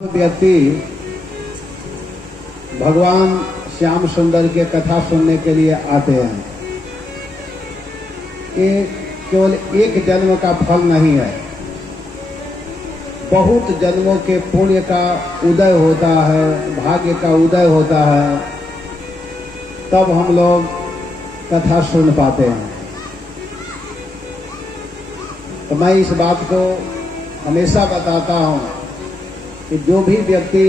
व्यक्ति भगवान श्याम सुंदर के कथा सुनने के लिए आते हैं। ये केवल एक जन्म का फल नहीं है, बहुत जन्मों के पुण्य का उदय होता है, भाग्य का उदय होता है, तब हम लोग कथा सुन पाते हैं। तो मैं इस बात को हमेशा बताता हूँ कि जो भी व्यक्ति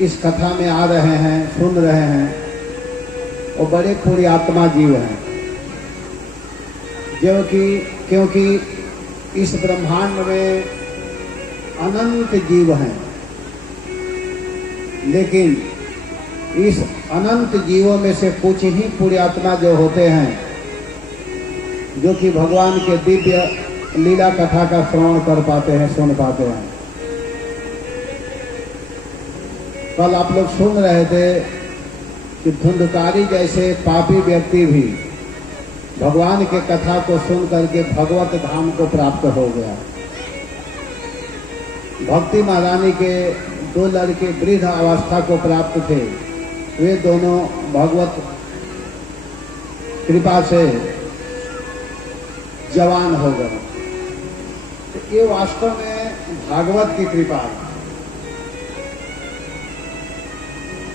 इस कथा में आ रहे हैं, सुन रहे हैं, वो बड़े पुण्यात्मा जीव हैं। क्योंकि इस ब्रह्मांड में अनंत जीव हैं, लेकिन इस अनंत जीवों में से कुछ ही पुण्यात्मा जो होते हैं, जो कि भगवान के दिव्य लीला कथा का श्रवण कर पाते हैं, सुन पाते हैं। कल आप लोग सुन रहे थे कि धुंधकारी जैसे पापी व्यक्ति भी भगवान के कथा को सुन करके भगवत धाम को प्राप्त हो गया। भक्ति महारानी के दो लड़के वृद्ध अवस्था को प्राप्त थे, वे दोनों भगवत कृपा से जवान हो गए। तो ये वास्तव में भागवत की कृपा है,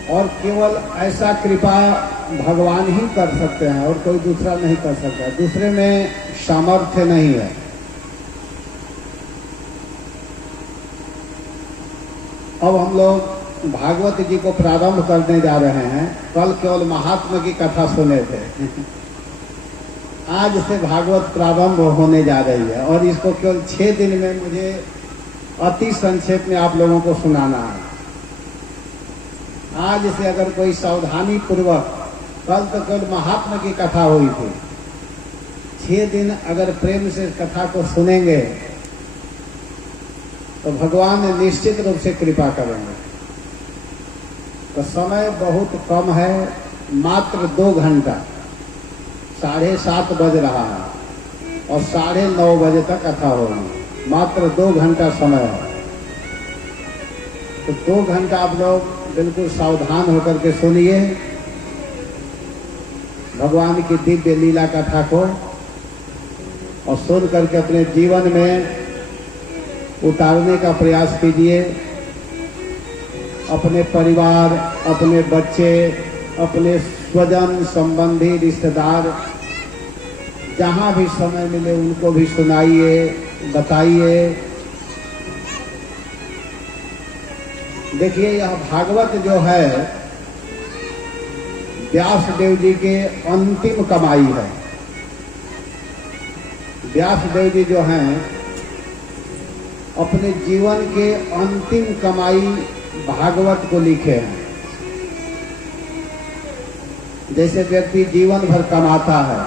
और केवल ऐसा कृपा भगवान ही कर सकते हैं और कोई दूसरा नहीं कर सकता। दूसरे में सामर्थ्य नहीं है। अब हम लोग भागवत जी को प्रारंभ करने जा रहे हैं। कल केवल महात्मा की कथा सुने थे आज से भागवत प्रारंभ होने जा रही है, और इसको केवल 6 दिन में मुझे अति संक्षेप में आप लोगों को सुनाना है। आज से अगर कोई सावधानी पूर्वक, कल तो केवल महात्मा की कथा हुई थी, 6 दिन अगर प्रेम से कथा को सुनेंगे तो भगवान निश्चित रूप से कृपा करेंगे। तो समय बहुत कम है, मात्र 2 घंटा, 7:30 बज रहा है और 9:30 बजे तक कथा होगी। मात्र 2 घंटा समय है। तो 2 घंटा आप लोग बिल्कुल सावधान होकर के सुनिए भगवान की दिव्य लीला कथा को, और सुन करके अपने जीवन में उतारने का प्रयास कीजिए। अपने परिवार, अपने बच्चे, अपने स्वजन संबंधी रिश्तेदार, जहाँ भी समय मिले उनको भी सुनाइए, बताइए। देखिए, यह भागवत जो है व्यास देव जी के अंतिम कमाई है। व्यास देव जी जो हैं अपने जीवन के अंतिम कमाई भागवत को लिखे हैं। जैसे व्यक्ति जीवन भर कमाता है,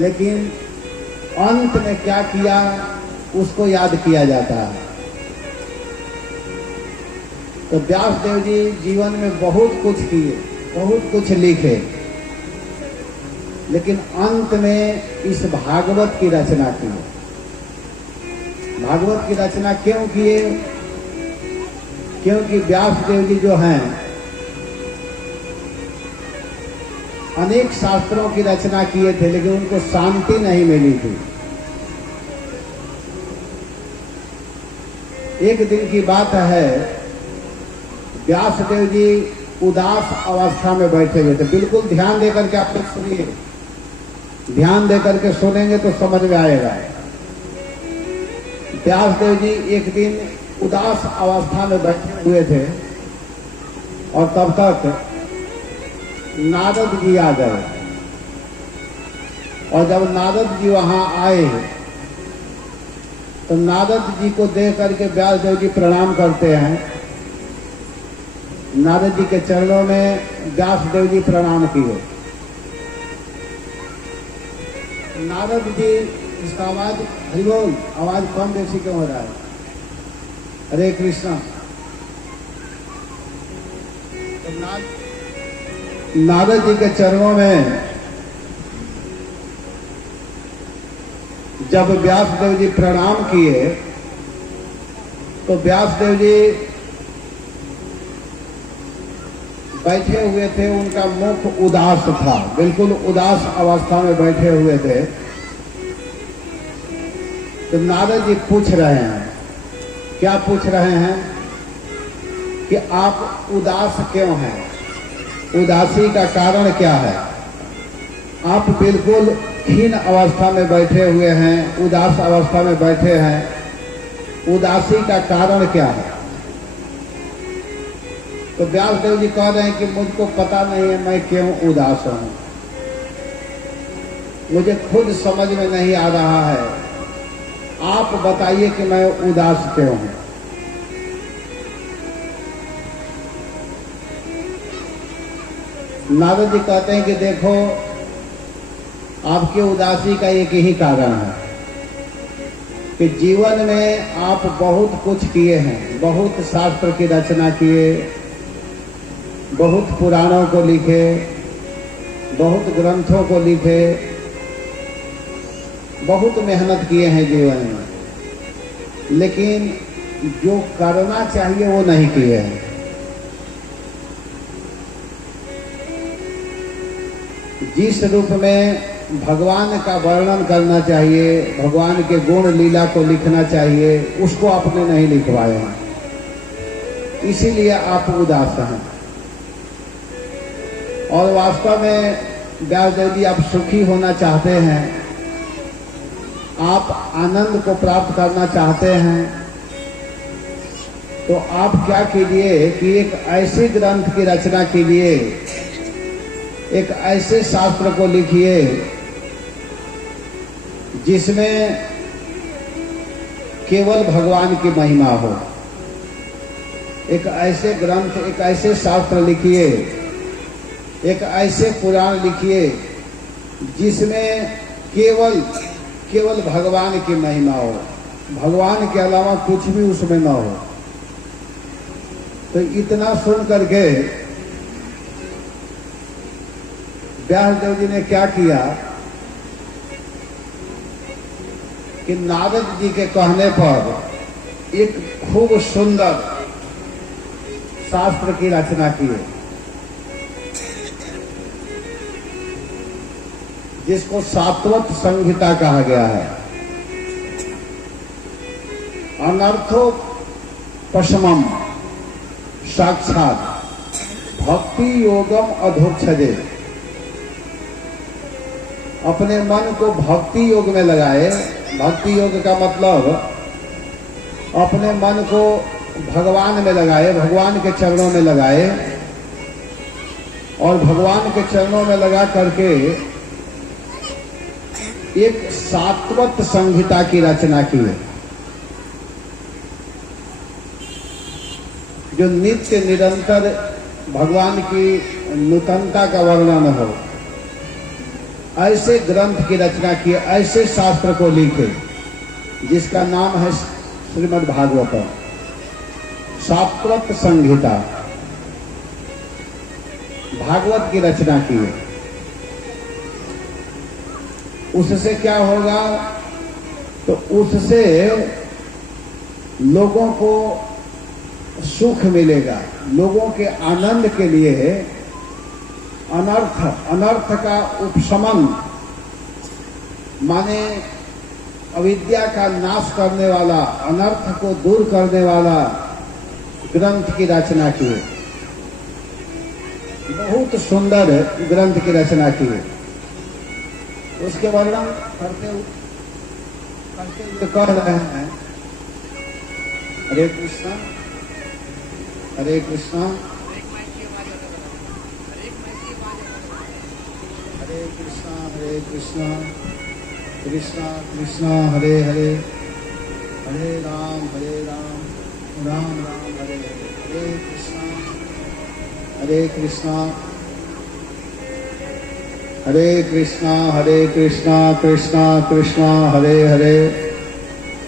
लेकिन अंत में क्या किया उसको याद किया जाता है। तो व्यास देव जी जीवन में बहुत कुछ किए, बहुत कुछ लिखे, लेकिन अंत में इस भागवत की रचना की। भागवत की रचना क्यों किए? क्योंकि व्यास देव जी जो हैं अनेक शास्त्रों की रचना किए थे, लेकिन उनको शांति नहीं मिली थी। एक दिन की बात है, व्यास देव जी उदास अवस्था में बैठे हुए थे। बिल्कुल ध्यान देकर के आप लोग सुनिए, ध्यान देकर के सुनेंगे तो समझ में आएगा। व्यास देव जी एक दिन उदास अवस्था में बैठे हुए थे, और तब तक नारद जी आ गए। और जब नारद जी वहां आए तो नारद जी को देख करके व्यास देव जी प्रणाम करते हैं। नारद जी के चरणों में व्यास देव जी प्रणाम किए। नारद जी, इसका आवाज, हरिबोल, आवाज कम बेसी क्यों हो रहा है? हरे कृष्णा। तो नारद जी के चरणों में जब व्यास देव जी प्रणाम किए तो व्यासदेव जी बैठे हुए थे, उनका मुख उदास था, बिल्कुल उदास अवस्था में बैठे हुए थे। तो नारद जी पूछ रहे हैं, क्या पूछ रहे हैं कि आप उदास क्यों हैं, उदासी का कारण क्या है? आप बिल्कुल क्षीण अवस्था में बैठे हुए हैं, उदास अवस्था में बैठे हैं, उदासी का कारण क्या है? तो व्यासदेव जी कह रहे हैं कि मुझको पता नहीं है मैं क्यों उदास हूं, मुझे खुद समझ में नहीं आ रहा है, आप बताइए कि मैं उदास क्यों हूं। नारद जी कहते हैं कि देखो, आपकी उदासी का एक ही कारण है कि जीवन में आप बहुत कुछ किए हैं, बहुत शास्त्र की रचना किए, बहुत पुराणों को लिखे, बहुत ग्रंथों को लिखे, बहुत मेहनत किए हैं जीवन में, लेकिन जो करना चाहिए वो नहीं किए हैं। जिस रूप में भगवान का वर्णन करना चाहिए, भगवान के गुण लीला को लिखना चाहिए, उसको आपने नहीं लिखवाया है, इसीलिए आप उदास हैं। और वास्तव में व्यासदेव जी आप सुखी होना चाहते हैं, आप आनंद को प्राप्त करना चाहते हैं, तो आप क्या कीजिए कि एक ऐसे ग्रंथ की रचना कीजिए, एक ऐसे शास्त्र को लिखिए जिसमें केवल भगवान की महिमा हो। एक ऐसे ग्रंथ, एक ऐसे शास्त्र लिखिए, एक ऐसे पुराण लिखिए जिसमें केवल भगवान की महिमा हो, भगवान के अलावा कुछ भी उसमें न हो। तो इतना सुन करके व्यासदेव जी ने क्या किया कि नारद जी के कहने पर एक खूब सुंदर शास्त्र की रचना किए, जिसको सात्वत संहिता कहा गया है। अनर्थो पशमम साक्षात भक्ति योगम अधोक्षजे। अपने मन को भक्ति योग में लगाए। भक्ति योग का मतलब अपने मन को भगवान में लगाए, भगवान के चरणों में लगाए, और भगवान के चरणों में लगा करके एक सात्वत संहिता की रचना की है, जो नित्य निरंतर भगवान की नूतनता का वर्णन हो। ऐसे ग्रंथ की रचना की, ऐसे शास्त्र को लिखे जिसका नाम है श्रीमद् भागवतम, सात्वत संहिता, भागवत की रचना की है। उससे क्या होगा? तो उससे लोगों को सुख मिलेगा, लोगों के आनंद के लिए अनर्थ का उपशमन, माने अविद्या का नाश करने वाला, अनर्थ को दूर करने वाला ग्रंथ की रचना की है। बहुत सुंदर ग्रंथ की रचना की है। उसके वर्णन करते हुए कह रहे हैं, हरे कृष्णा हरे कृष्णा हरे कृष्णा हरे कृष्णा कृष्णा कृष्णा हरे हरे, हरे राम राम राम हरे हरे, हरे कृष्णा हरे कृष्णा कृष्णा कृष्णा हरे हरे,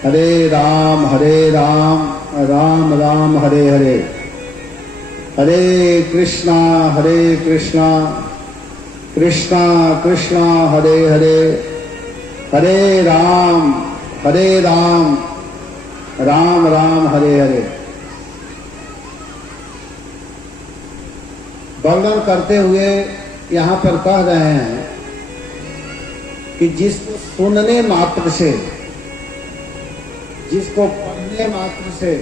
हरे राम राम राम हरे हरे, हरे कृष्णा कृष्णा कृष्णा हरे हरे, हरे राम राम राम हरे हरे। वर्णन करते हुए यहाँ पर कह रहे हैं कि जिसको सुनने मात्र से, जिसको पढ़ने मात्र से,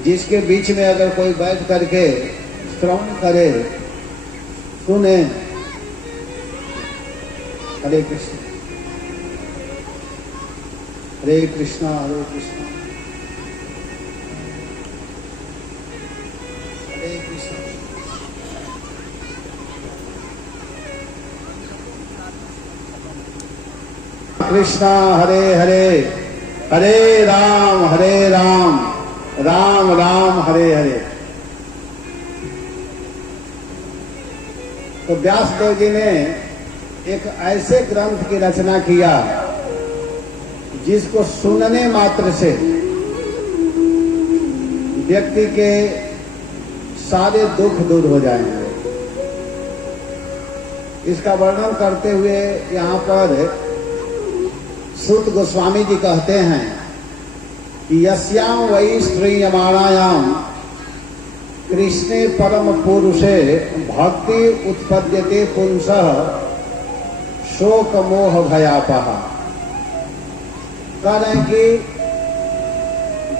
जिसके बीच में अगर कोई बैठ करके श्रवण करे, सुने, हरे कृष्ण हरे कृष्णा हरे कृष्णा हरे कृष्ण। कृष्णा हरे हरे, हरे राम राम राम हरे हरे। तो व्यासदेव जी ने एक ऐसे ग्रंथ की रचना किया जिसको सुनने मात्र से व्यक्ति के सारे दुख दूर हो जाएंगे। इसका वर्णन करते हुए यहाँ पर सूत गोस्वामी जी कहते हैं कि यस्याम वै श्रीयमाणायाम कृष्णे परम पुरुषे भक्ति उत्पद्यते पुंसः शोक मोह भयापहा। कह रहे हैं कि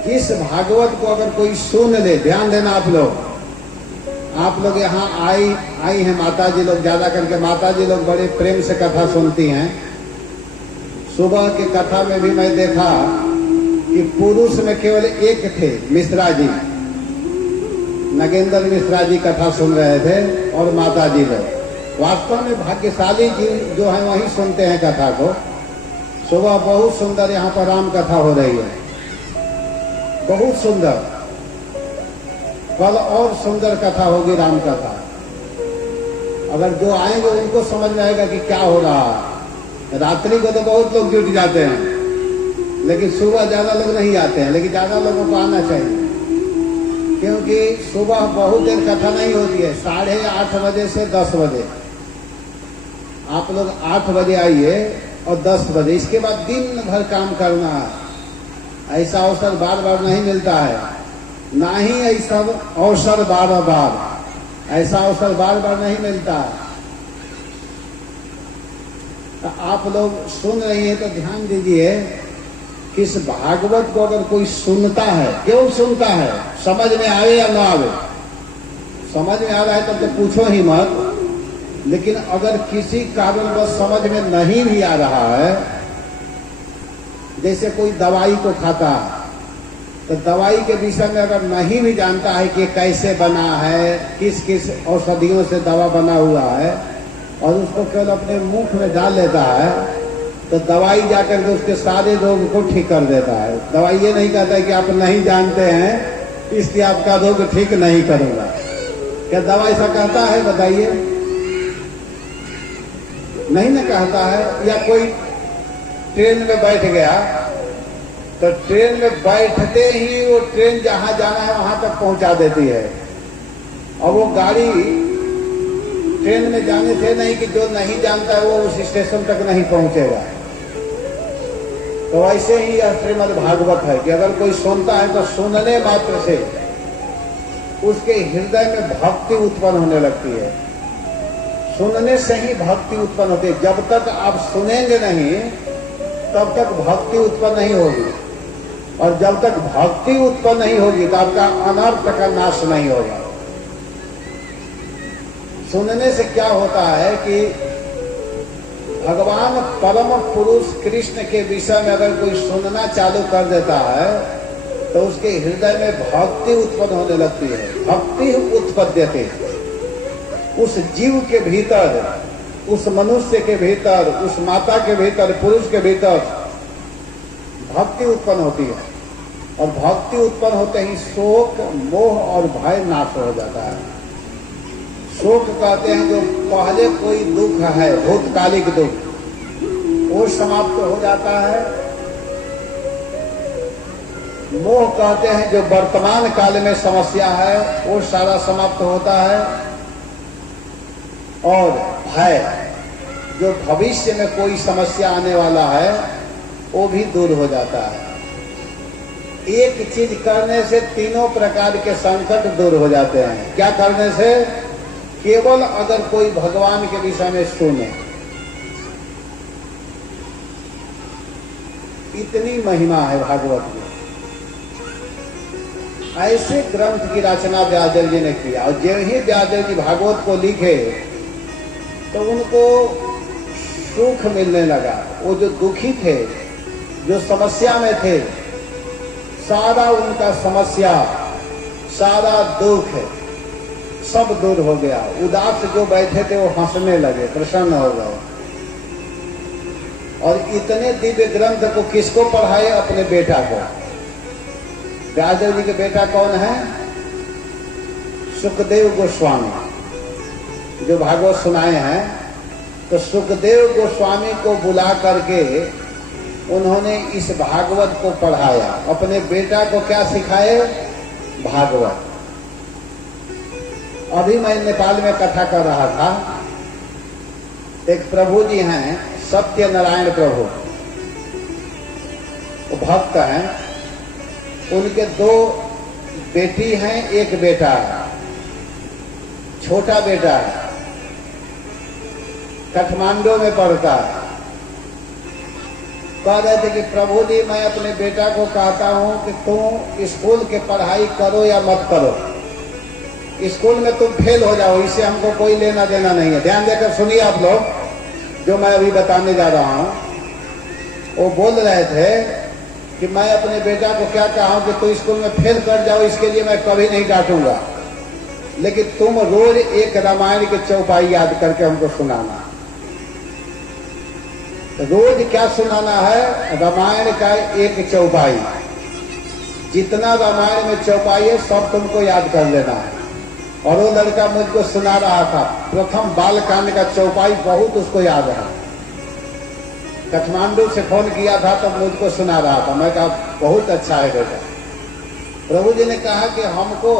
जिस भागवत को अगर कोई सुन ले, ध्यान देना आप लोग यहाँ आई हैं माता जी लोग, ज्यादा करके माता जी लोग बड़े प्रेम से कथा सुनती हैं। सुबह की कथा में भी मैं देखा कि पुरुष में केवल एक थे, मिश्रा जी, नगेंद्र मिश्रा जी कथा सुन रहे थे और माता जी लोग। वास्तव में भाग्यशाली जी जो है वही सुनते हैं कथा को। सुबह बहुत सुंदर यहाँ पर राम कथा हो रही है, बहुत सुंदर। कल और सुंदर कथा होगी राम कथा। अगर जो आएंगे उनको समझ में आएगा कि क्या हो रहा है। रात्रि को तो बहुत लोग जुट जाते हैं, लेकिन सुबह ज्यादा लोग नहीं आते हैं, लेकिन ज्यादा लोगों को आना चाहिए, क्योंकि सुबह बहुत देर कथा नहीं होती है, 8:30 बजे से 10 बजे। आप लोग 8 बजे आइए और 10 बजे, इसके बाद दिन भर काम करना है। ऐसा अवसर बार बार नहीं मिलता है, ना ही ऐसा अवसर ऐसा अवसर बार बार नहीं मिलता है। तो आप लोग सुन रही हैं तो ध्यान दीजिए कि इस भागवत को अगर कोई सुनता है, क्यों सुनता है, समझ में आवे या ना आवे, समझ में आ रहा है तब तो पूछो ही मत। लेकिन अगर किसी कारणवश समझ में नहीं भी आ रहा है, जैसे कोई दवाई को खाता है, तो दवाई के विषय में अगर नहीं भी जानता है कि कैसे बना है, किस किस औषधियों से दवा बना हुआ है, और उसको केवल अपने मुख में डाल लेता है, तो दवाई जाकर के उसके सारे रोग को ठीक कर देता है। दवाई ये नहीं कहता है कि आप नहीं जानते हैं इसलिए आपका रोग ठीक नहीं करूंगा। क्या दवा ऐसा कहता है, बताइए? नहीं ना कहता है। या कोई ट्रेन में बैठ गया तो ट्रेन में बैठते ही वो ट्रेन जहां जाना है वहां तक पहुंचा देती है, और वो गाड़ी ट्रेन में जाने से नहीं कि जो नहीं जानता है वो उस स्टेशन तक नहीं पहुंचेगा। तो ऐसे ही यह श्रीमद् भागवत है कि अगर कोई सुनता है तो सुनने मात्र से उसके हृदय में भक्ति उत्पन्न होने लगती है। सुनने से ही भक्ति उत्पन्न होती है। जब तक आप सुनेंगे नहीं तब तक भक्ति उत्पन्न नहीं होगी, और जब तक भक्ति उत्पन्न नहीं होगी तो आपका अनर्थ का नाश नहीं होगा। सुनने से क्या होता है कि भगवान परम पुरुष कृष्ण के विषय में अगर कोई सुनना चालू कर देता है तो उसके हृदय में भक्ति उत्पन्न होने लगती है। भक्ति उत्पद्यते, उस जीव के भीतर, उस मनुष्य के भीतर, उस माता के भीतर, पुरुष के भीतर भक्ति उत्पन्न होती है, और भक्ति उत्पन्न होते ही शोक, मोह और भय नाश हो जाता है। शोक कहते हैं जो पहले कोई दुख है, भूतकालिक दुख, वो समाप्त हो जाता है। मोह कहते हैं जो वर्तमान काल में समस्या है, वो सारा समाप्त होता है। और भय, जो भविष्य में कोई समस्या आने वाला है वो भी दूर हो जाता है। एक चीज करने से तीनों प्रकार के संकट दूर हो जाते हैं। क्या करने से? केवल अगर कोई भगवान के विषय में सुने। इतनी महिमा है भागवत में। ऐसे ग्रंथ की रचना व्यासदेव जी ने किया, और जब ही व्यासदेव जी भागवत को लिखे तो उनको सुख मिलने लगा। वो जो दुखी थे, जो समस्या में थे, सारा उनका समस्या, सारा दुख सब दूर हो गया। उदास जो बैठे थे वो हंसने लगे, प्रसन्न हो गए। और इतने दिव्य ग्रंथ को किसको पढ़ाए? अपने बेटा को। व्यासदेव जी के बेटा कौन है? सुखदेव गोस्वामी, जो भागवत सुनाए हैं। तो सुखदेव गोस्वामी को बुला करके उन्होंने इस भागवत को पढ़ाया। अपने बेटा को क्या सिखाए? भागवत। अभी मैं नेपाल में कथा कर रहा था। एक प्रभु जी हैं, सत्यनारायण प्रभु, वो भक्त हैं। उनके 2 बेटी हैं, एक बेटा है। छोटा बेटा है, काठमांडू में पढ़ता है। कह रहे थे कि प्रभु जी, मैं अपने बेटा को कहता हूं कि तुम स्कूल के पढ़ाई करो या मत करो, स्कूल में तुम फेल हो जाओ, इससे हमको कोई लेना देना नहीं है। ध्यान देकर सुनिए आप लोग, जो मैं अभी बताने जा रहा हूं। वो बोल रहे थे कि मैं अपने बेटा को क्या कहा कि तू स्कूल में फेल कर जाओ, इसके लिए मैं कभी नहीं डांटूंगा, लेकिन तुम रोज एक रामायण की चौपाई याद करके हमको सुनाना। रोज क्या सुनाना है? रामायण का एक चौपाई। जितना रामायण में चौपाई है सब तुमको याद कर लेना है। और वो लड़का मुझको सुना रहा था, प्रथम बाल कांड का चौपाई बहुत उसको याद है। काठमांडू से फोन किया था तब मुझको सुना रहा था। मैं कहा बहुत अच्छा है बेटा। प्रभु जी ने कहा कि हमको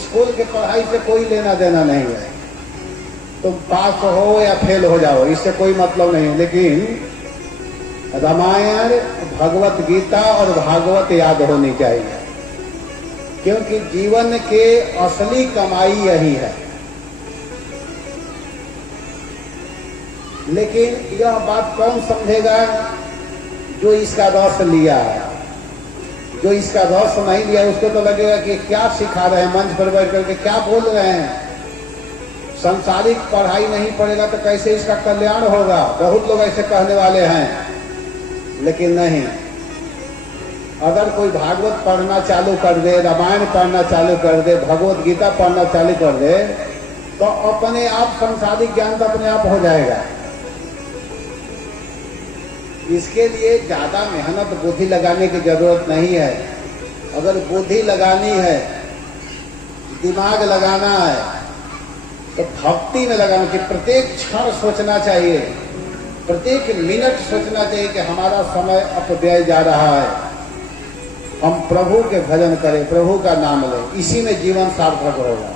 स्कूल के पढ़ाई से कोई लेना देना नहीं है, तुम पास हो या फेल हो जाओ, इससे कोई मतलब नहीं है, लेकिन रामायण, भगवत गीता और भागवत याद होनी चाहिए, क्योंकि जीवन के असली कमाई यही है। लेकिन यह बात कौन समझेगा? जो इसका रस लिया है। जो इसका रस नहीं लिया उसको तो लगेगा कि क्या सिखा रहे हैं, मंच पर बैठ करके क्या बोल रहे हैं। संसारिक पढ़ाई नहीं पढ़ेगा तो कैसे इसका कल्याण होगा? बहुत लोग ऐसे कहने वाले हैं। लेकिन नहीं, अगर कोई भागवत पढ़ना चालू कर दे, रामायण पढ़ना चालू कर दे, भगवत गीता पढ़ना चालू कर दे, तो अपने आप संसारिक ज्ञान तो अपने आप हो जाएगा। इसके लिए ज्यादा मेहनत बुद्धि लगाने की जरूरत नहीं है। अगर बुद्धि लगानी है, दिमाग लगाना है, तो भक्ति में लगाना कि प्रत्येक क्षण सोचना चाहिए, प्रत्येक मिनट सोचना चाहिए कि हमारा समय अपव्यय जा रहा है, हम प्रभु के भजन करें, प्रभु का नाम लें, इसी में जीवन सार्थक होगा।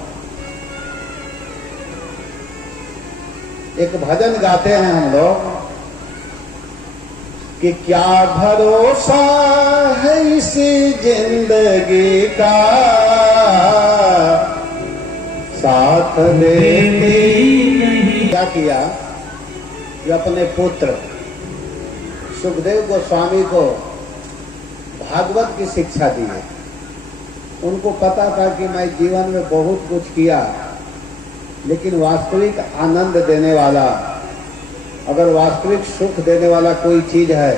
एक भजन गाते हैं हम लोग कि क्या भरोसा है इस जिंदगी का, साथ लेती नहीं। क्या किया कि अपने पुत्र सुखदेव गोस्वामी को भागवत की शिक्षा दी है। उनको पता था कि मैं जीवन में बहुत कुछ किया, लेकिन वास्तविक आनंद देने वाला, अगर वास्तविक सुख देने वाला कोई चीज है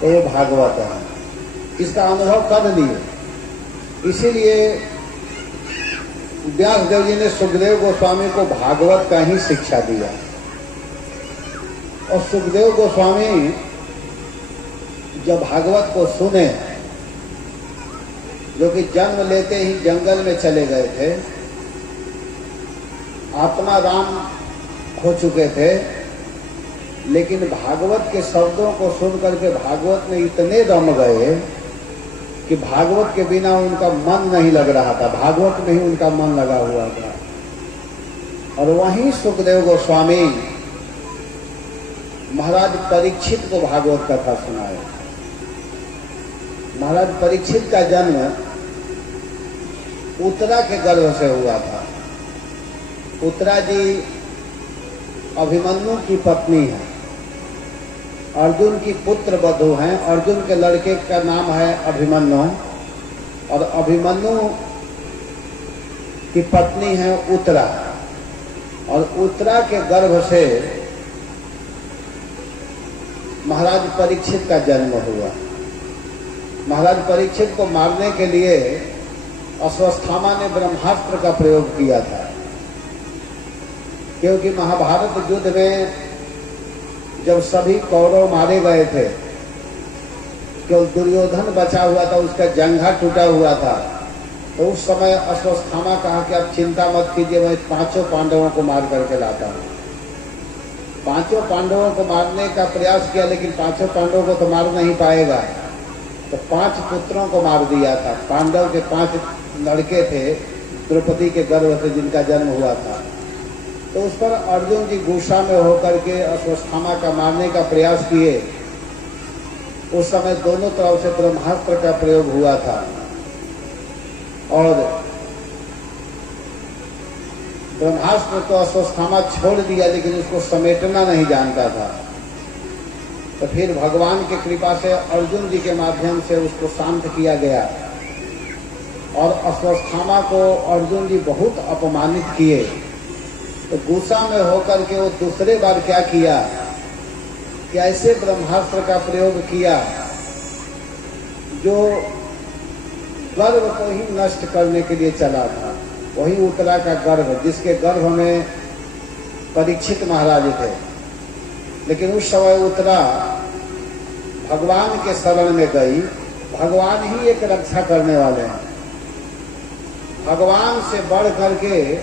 तो वो भागवत है। इसका अनुभव कर लिए। इसीलिए व्यासदेव जी ने सुखदेव गोस्वामी को भागवत का ही शिक्षा दिया। और सुखदेव गोस्वामी जब भागवत को सुने, जो कि जन्म लेते ही जंगल में चले गए थे, आत्मा राम हो चुके थे, लेकिन भागवत के शब्दों को सुन करके भागवत में इतने रम गए कि भागवत के बिना उनका मन नहीं लग रहा था, भागवत में ही उनका मन लगा हुआ था। और वहीं सुखदेव गोस्वामी महाराज परीक्षित को भागवत कथा सुनाए। महाराज परीक्षित का जन्म उत्तरा के गर्भ से हुआ था। उत्तरा जी अभिमन्यु की पत्नी है, अर्जुन की पुत्र वधू हैं। अर्जुन के लड़के का नाम है अभिमन्यु और अभिमन्यु की पत्नी है उत्तरा, और उत्तरा के गर्भ से महाराज परीक्षित का जन्म हुआ। महाराज परीक्षित को मारने के लिए अश्वत्थामा ने ब्रह्मास्त्र का प्रयोग किया था, क्योंकि महाभारत युद्ध में जब सभी कौरव मारे गए थे, केवल दुर्योधन बचा हुआ था, उसका जंघा टूटा हुआ था। तो उस समय अश्वत्थामा कहा कि आप चिंता मत कीजिए, मैं 5 पांडवों को मार करके लाता हूँ। 5 पांडवों को मारने का प्रयास किया, लेकिन 5 पांडवों को तो मार नहीं पाएगा, तो 5 पुत्रों को मार दिया था। पांडव के 5 लड़के थे द्रौपदी के गर्भ से जिनका जन्म हुआ था। तो उस पर अर्जुन जी गुस्सा में होकर के अश्वत्थामा का मारने का प्रयास किए। उस समय दोनों तरफ से ब्रह्मास्त्र का प्रयोग हुआ था और ब्रह्मास्त्र तो अश्वत्थामा छोड़ दिया, लेकिन उसको समेटना नहीं जानता था। तो फिर भगवान की कृपा से अर्जुन जी के माध्यम से उसको शांत किया गया और अश्वत्थामा को अर्जुन जी बहुत अपमानित किए। तो गुस्सा में होकर के वो दूसरे बार क्या किया कि ऐसे ब्रह्मास्त्र का प्रयोग किया जो गर्भ को ही नष्ट करने के लिए चला था। वही उत्तरा का गर्भ, जिसके गर्भ में परीक्षित महाराज थे। लेकिन उस समय उत्तरा भगवान के शरण में गई। भगवान ही एक रक्षा करने वाले हैं। भगवान से बढ़ करके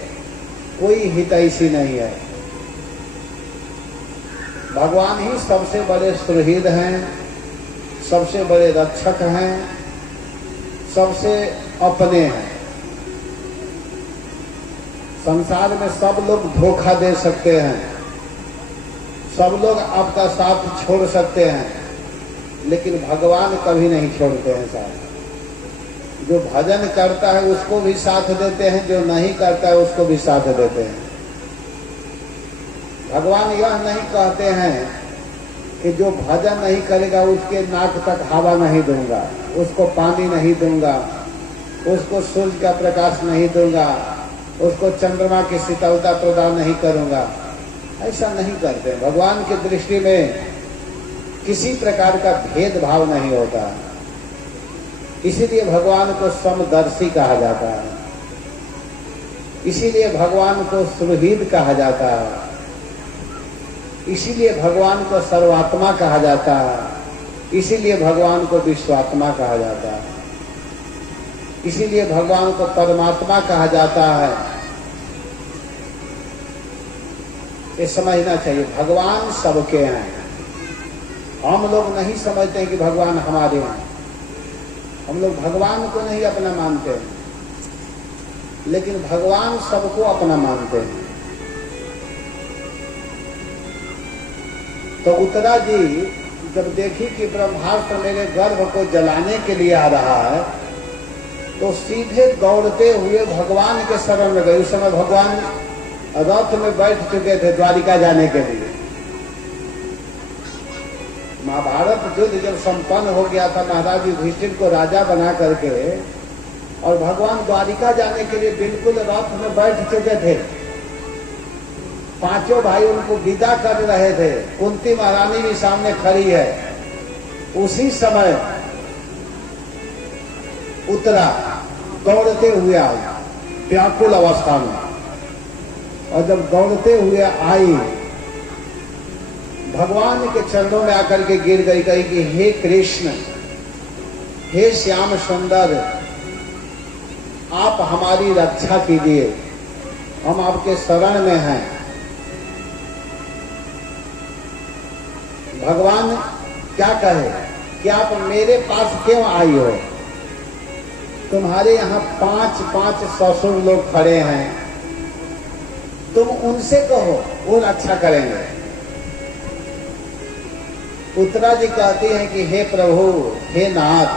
कोई हितैषी नहीं है। भगवान ही सबसे बड़े सुहृद हैं, सबसे बड़े रक्षक हैं, सबसे अपने हैं। संसार में सब लोग धोखा दे सकते हैं, सब लोग आपका साथ छोड़ सकते हैं, लेकिन भगवान कभी नहीं छोड़ते हैं साथ। जो भजन करता है उसको भी साथ देते हैं, जो नहीं करता है उसको भी साथ देते हैं। भगवान यह नहीं कहते हैं कि जो भजन नहीं करेगा उसके नाक तक हवा नहीं दूंगा, उसको पानी नहीं दूंगा, उसको सूर्य का प्रकाश नहीं दूंगा, उसको चंद्रमा की शीतलता प्रदान नहीं करूंगा। ऐसा नहीं करते। भगवान की दृष्टि में किसी प्रकार का भेदभाव नहीं होता। इसीलिए भगवान को समदर्शी कहा जाता है, इसीलिए भगवान को सुहृद कहा जाता है, इसीलिए भगवान को सर्वात्मा कहा जाता है, इसीलिए भगवान को विश्वात्मा कहा जाता है, इसीलिए भगवान को परमात्मा कहा जाता है। ये समझना चाहिए, भगवान सबके हैं। हम लोग नहीं समझते हैं कि भगवान हमारे हैं। हम लोग भगवान को नहीं अपना मानते हैं, लेकिन भगवान सबको अपना मानते हैं। तो उत्तरा जी जब देखी कि ब्रह्मास्त्र मेरे गर्भ को जलाने के लिए आ रहा है, तो सीधे दौड़ते हुए भगवान के शरण में गई। उस समय भगवान रथ में बैठ चुके थे द्वारिका जाने के लिए। महाभारत युद्ध जब संपन्न हो गया था, महाराज युधिष्ठिर को राजा बना करके, और भगवान द्वारिका जाने के लिए बिल्कुल रथ में बैठ चुके थे। 5 भाई उनको विदा कर रहे थे। कुंती महारानी भी सामने खड़ी है। उसी समय उत्तरा दौड़ते हुए आई व्याकुल अवस्था में, और जब दौड़ते हुए आई भगवान के चरणों में आकर के गिर गई, कही कि हे कृष्ण, हे श्याम सुंदर, आप हमारी रक्षा कीजिए, हम आपके शरण में हैं। भगवान क्या कहे कि आप मेरे पास क्यों आई हो? तुम्हारे यहाँ 5 ससुर लोग खड़े हैं, तुम उनसे कहो, वो रक्षा करेंगे। उत्तरा जी कहती हैं कि हे प्रभु, हे नाथ,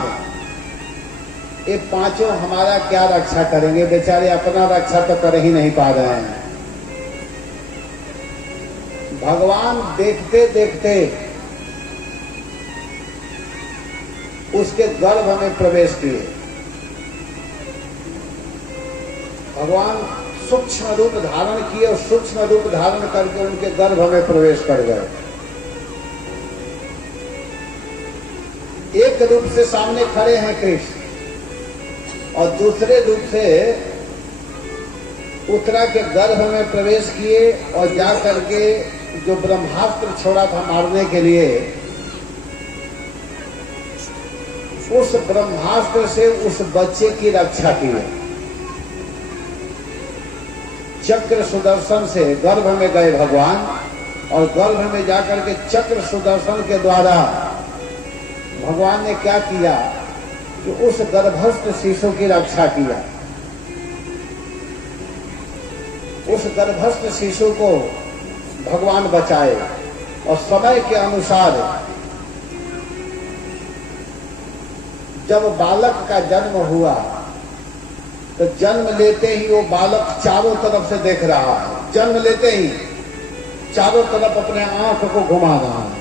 ये पांचों हमारा क्या रक्षा करेंगे? बेचारे अपना रक्षा तो कर ही नहीं पा रहे हैं। भगवान देखते देखते उसके गर्भ में प्रवेश किए। भगवान सूक्ष्म रूप धारण किए और सूक्ष्म रूप धारण करके उनके गर्भ में प्रवेश कर गए। एक रूप से सामने खड़े हैं कृष्ण और दूसरे रूप से उत्तरा के गर्भ में प्रवेश किए और जा करके जो ब्रह्मास्त्र छोड़ा था मारने के लिए, उस ब्रह्मास्त्र से उस बच्चे की रक्षा की। चक्र सुदर्शन से गर्भ में गए भगवान और गर्भ में जाकर के चक्र सुदर्शन के द्वारा भगवान ने क्या किया कि उस गर्भस्थ शिशु की रक्षा किया। उस गर्भस्थ शिशु को भगवान बचाए और समय के अनुसार जब बालक का जन्म हुआ तो जन्म लेते ही वो बालक चारों तरफ से देख रहा है। जन्म लेते ही चारों तरफ अपने आंख को घुमा रहा है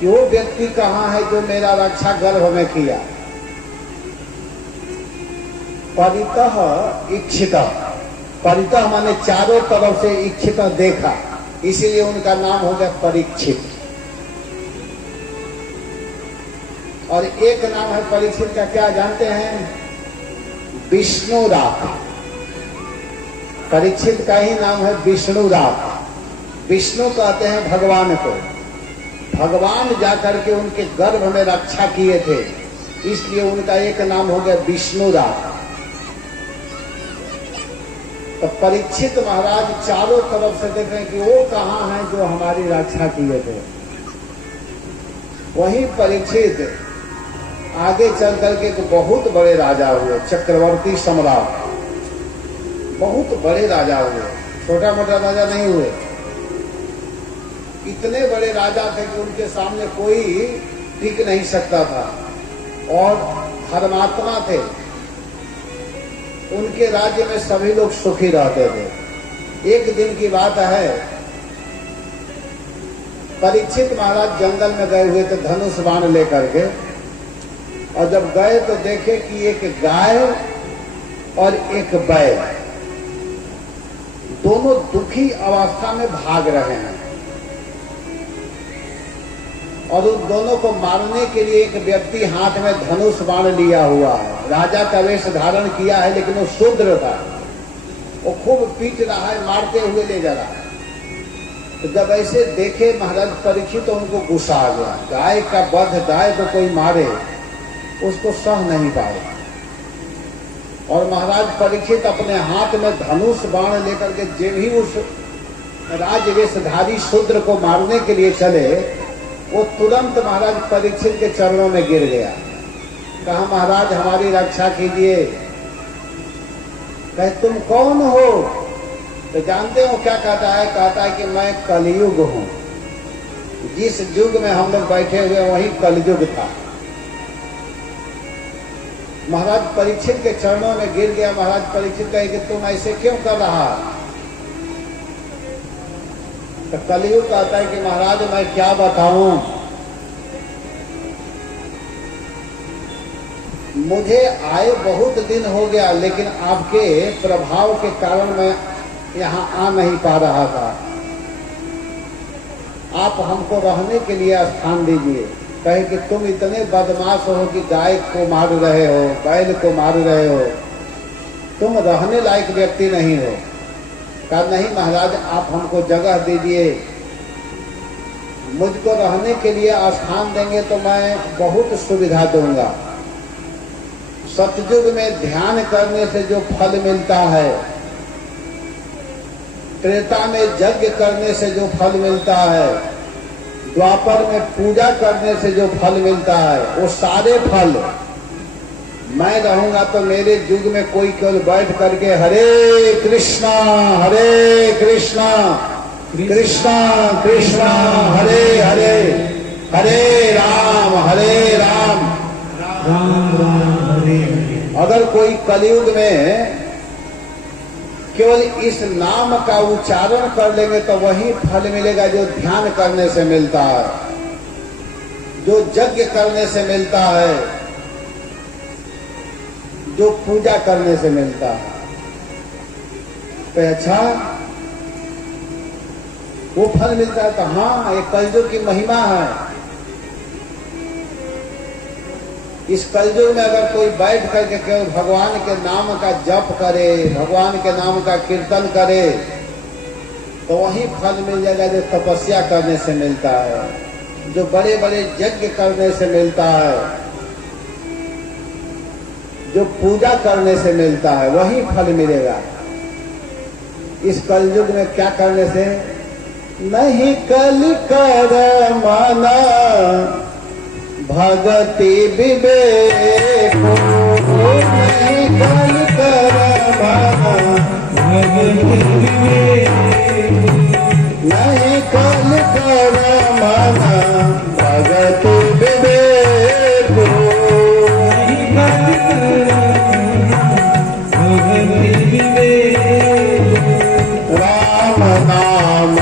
कि वो व्यक्ति कहाँ है जो मेरा रक्षा गर्भ में किया। परितः इक्षितः, परितः माने चारों तरफ से इक्षितः देखा, इसीलिए उनका नाम हो गया परीक्षित। और एक नाम है परीक्षित का, क्या जानते हैं? विष्णुरात। परीक्षित का ही नाम है विष्णुरात। विष्णु कहते हैं भगवान को। भगवान जाकर के उनके गर्भ में रक्षा किए थे, इसलिए उनका एक नाम हो गया विष्णुरात। तो परीक्षित महाराज चारों तरफ से देख रहे हैं कि वो कहाँ हैं जो हमारी रक्षा किए थे। वही परीक्षित आगे चल करके तो बहुत बड़े राजा हुए, चक्रवर्ती सम्राट, बहुत बड़े राजा हुए, छोटा मोटा राजा नहीं हुए। इतने बड़े राजा थे कि उनके सामने कोई टिक नहीं सकता था और धर्मात्मा थे। उनके राज्य में सभी लोग सुखी रहते थे। एक दिन की बात है, परीक्षित महाराज जंगल में गए हुए थे धनुष बाण लेकर के, और जब गए तो देखे कि एक गाय और एक बैल दोनों दुखी अवस्था में भाग रहे हैं और उन दोनों को मारने के लिए एक व्यक्ति हाथ में धनुष बाण लिया हुआ है। राजा का वेश धारण किया है लेकिन वो शूद्र था। वो खूब पीट रहा है, मारते हुए ले जा रहा है। तो जब ऐसे देखे महाराज परीक्षित तो उनको गुस्सा आ गया। गाय का वध, गाय को कोई मारे, उसको सह नहीं पाए। और महाराज परीक्षित अपने हाथ में धनुष बाण लेकर के जब ही उस राजवेशधारी शूद्र को मारने के लिए चले, वो तुरंत महाराज परीक्षित के चरणों में गिर गया। कहा, महाराज हमारी रक्षा कीजिए। कहे, तुम कौन हो? तो जानते हो क्या कहता है? कहता है कि मैं कलयुग हूं। जिस युग में हम लोग बैठे हुए वही कलयुग था। महाराज परीक्षित के चरणों में गिर गया। महाराज परीक्षित कहे कि तुम ऐसे क्यों कर रहा? तो कलयुग कहता है कि महाराज मैं क्या बताऊं, मुझे आए बहुत दिन हो गया, लेकिन आपके प्रभाव के कारण मैं यहाँ आ नहीं पा रहा था। आप हमको रहने के लिए स्थान दीजिए। कहे कि तुम इतने बदमाश हो कि गाय को मार रहे हो, बैल को मार रहे हो, तुम रहने लायक व्यक्ति नहीं हो। कहा, नहीं महाराज आप हमको जगह दीजिए, मुझको रहने के लिए स्थान देंगे तो मैं बहुत सुविधा दूंगा। सतयुग में ध्यान करने से जो फल मिलता है, त्रेता में यज्ञ करने से जो फल मिलता है, द्वापर में पूजा करने से जो फल मिलता है, वो सारे फल मैं रहूंगा तो मेरे युग में कोई केवल बैठ करके हरे कृष्णा कृष्णा कृष्णा कृष्णा हरे हरे हरे राम राम राम हरे हरे। अगर कोई कलयुग में केवल इस नाम का उच्चारण कर लेंगे तो वही फल मिलेगा जो ध्यान करने से मिलता है, जो यज्ञ करने से मिलता है, जो पूजा करने से मिलता है। तो अच्छा वो फल मिलता है। तो हाँ, ये कलयुग की महिमा है। इस कलयुग में अगर कोई बैठ करके केवल भगवान के नाम का जप करे, भगवान के नाम का कीर्तन करे, तो वही फल मिल जाएगा जो तपस्या करने से मिलता है, जो बड़े बड़े यज्ञ करने से मिलता है, जो पूजा करने से मिलता है, वही फल मिलेगा। इस कलयुग में क्या करने से? नहीं कल कर माना भगति विवेक, नहीं कल कर माना भगति विवेक, नहीं कल कर माना भगति विवेक, नहीं कल कर भगति विवेक। राम नाम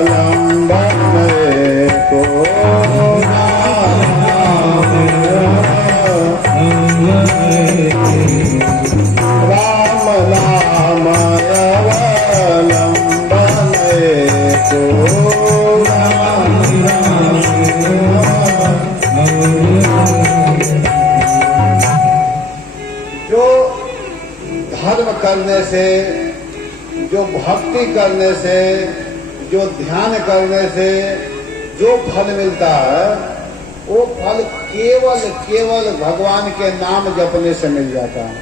अवलंबन को राम नाम अवलंबन को जो धर्म करने से, जो भक्ति करने से, जो ध्यान करने से जो फल मिलता है, वो फल केवल केवल भगवान के नाम जपने से मिल जाता है।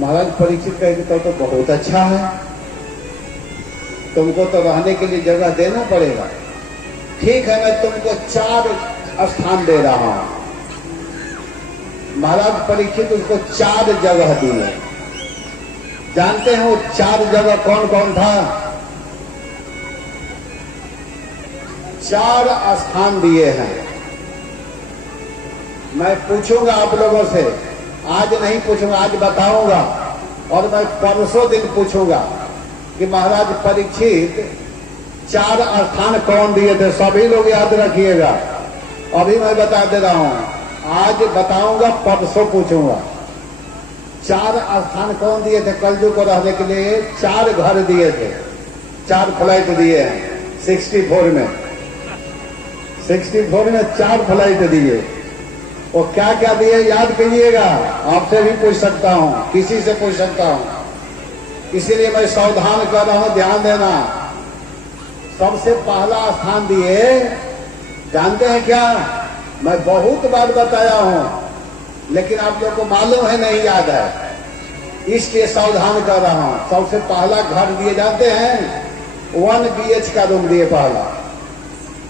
महाराज परीक्षित कहे तो बहुत अच्छा है, तुमको तो रहने के लिए जगह देना पड़ेगा। ठीक है, मैं तुमको 4 स्थान दे रहा हूं। महाराज परीक्षित उसको 4 जगह दिए। जानते हैं वो 4 जगह कौन कौन था? 4 स्थान दिए हैं। मैं पूछूंगा आप लोगों से, आज नहीं पूछूंगा, आज बताऊंगा, और मैं परसों दिन पूछूंगा कि महाराज परीक्षित 4 स्थान कौन दिए थे। सभी लोग याद रखिएगा, अभी मैं बता दे रहा हूं। आज बताऊंगा, परसों पूछूंगा। 4 स्थान कौन दिए थे कलयुग को रहने के लिए? 4 घर दिए थे, 4 फ्लाइट दिए हैं। 64 में 4 फ्लाइट दिए। और क्या क्या दिए याद कीजिएगा, आपसे भी पूछ सकता हूं, किसी से पूछ सकता हूं, इसीलिए मैं सावधान कर रहा हूं, ध्यान देना। सबसे पहला स्थान दिए, जानते हैं क्या? मैं बहुत बार बताया हूं, लेकिन आप लोग को मालूम है नहीं याद है, इसलिए सावधान कर रहा हूं। सबसे पहला घर दिए, जानते हैं? 1 BH का रूम दिए पहला,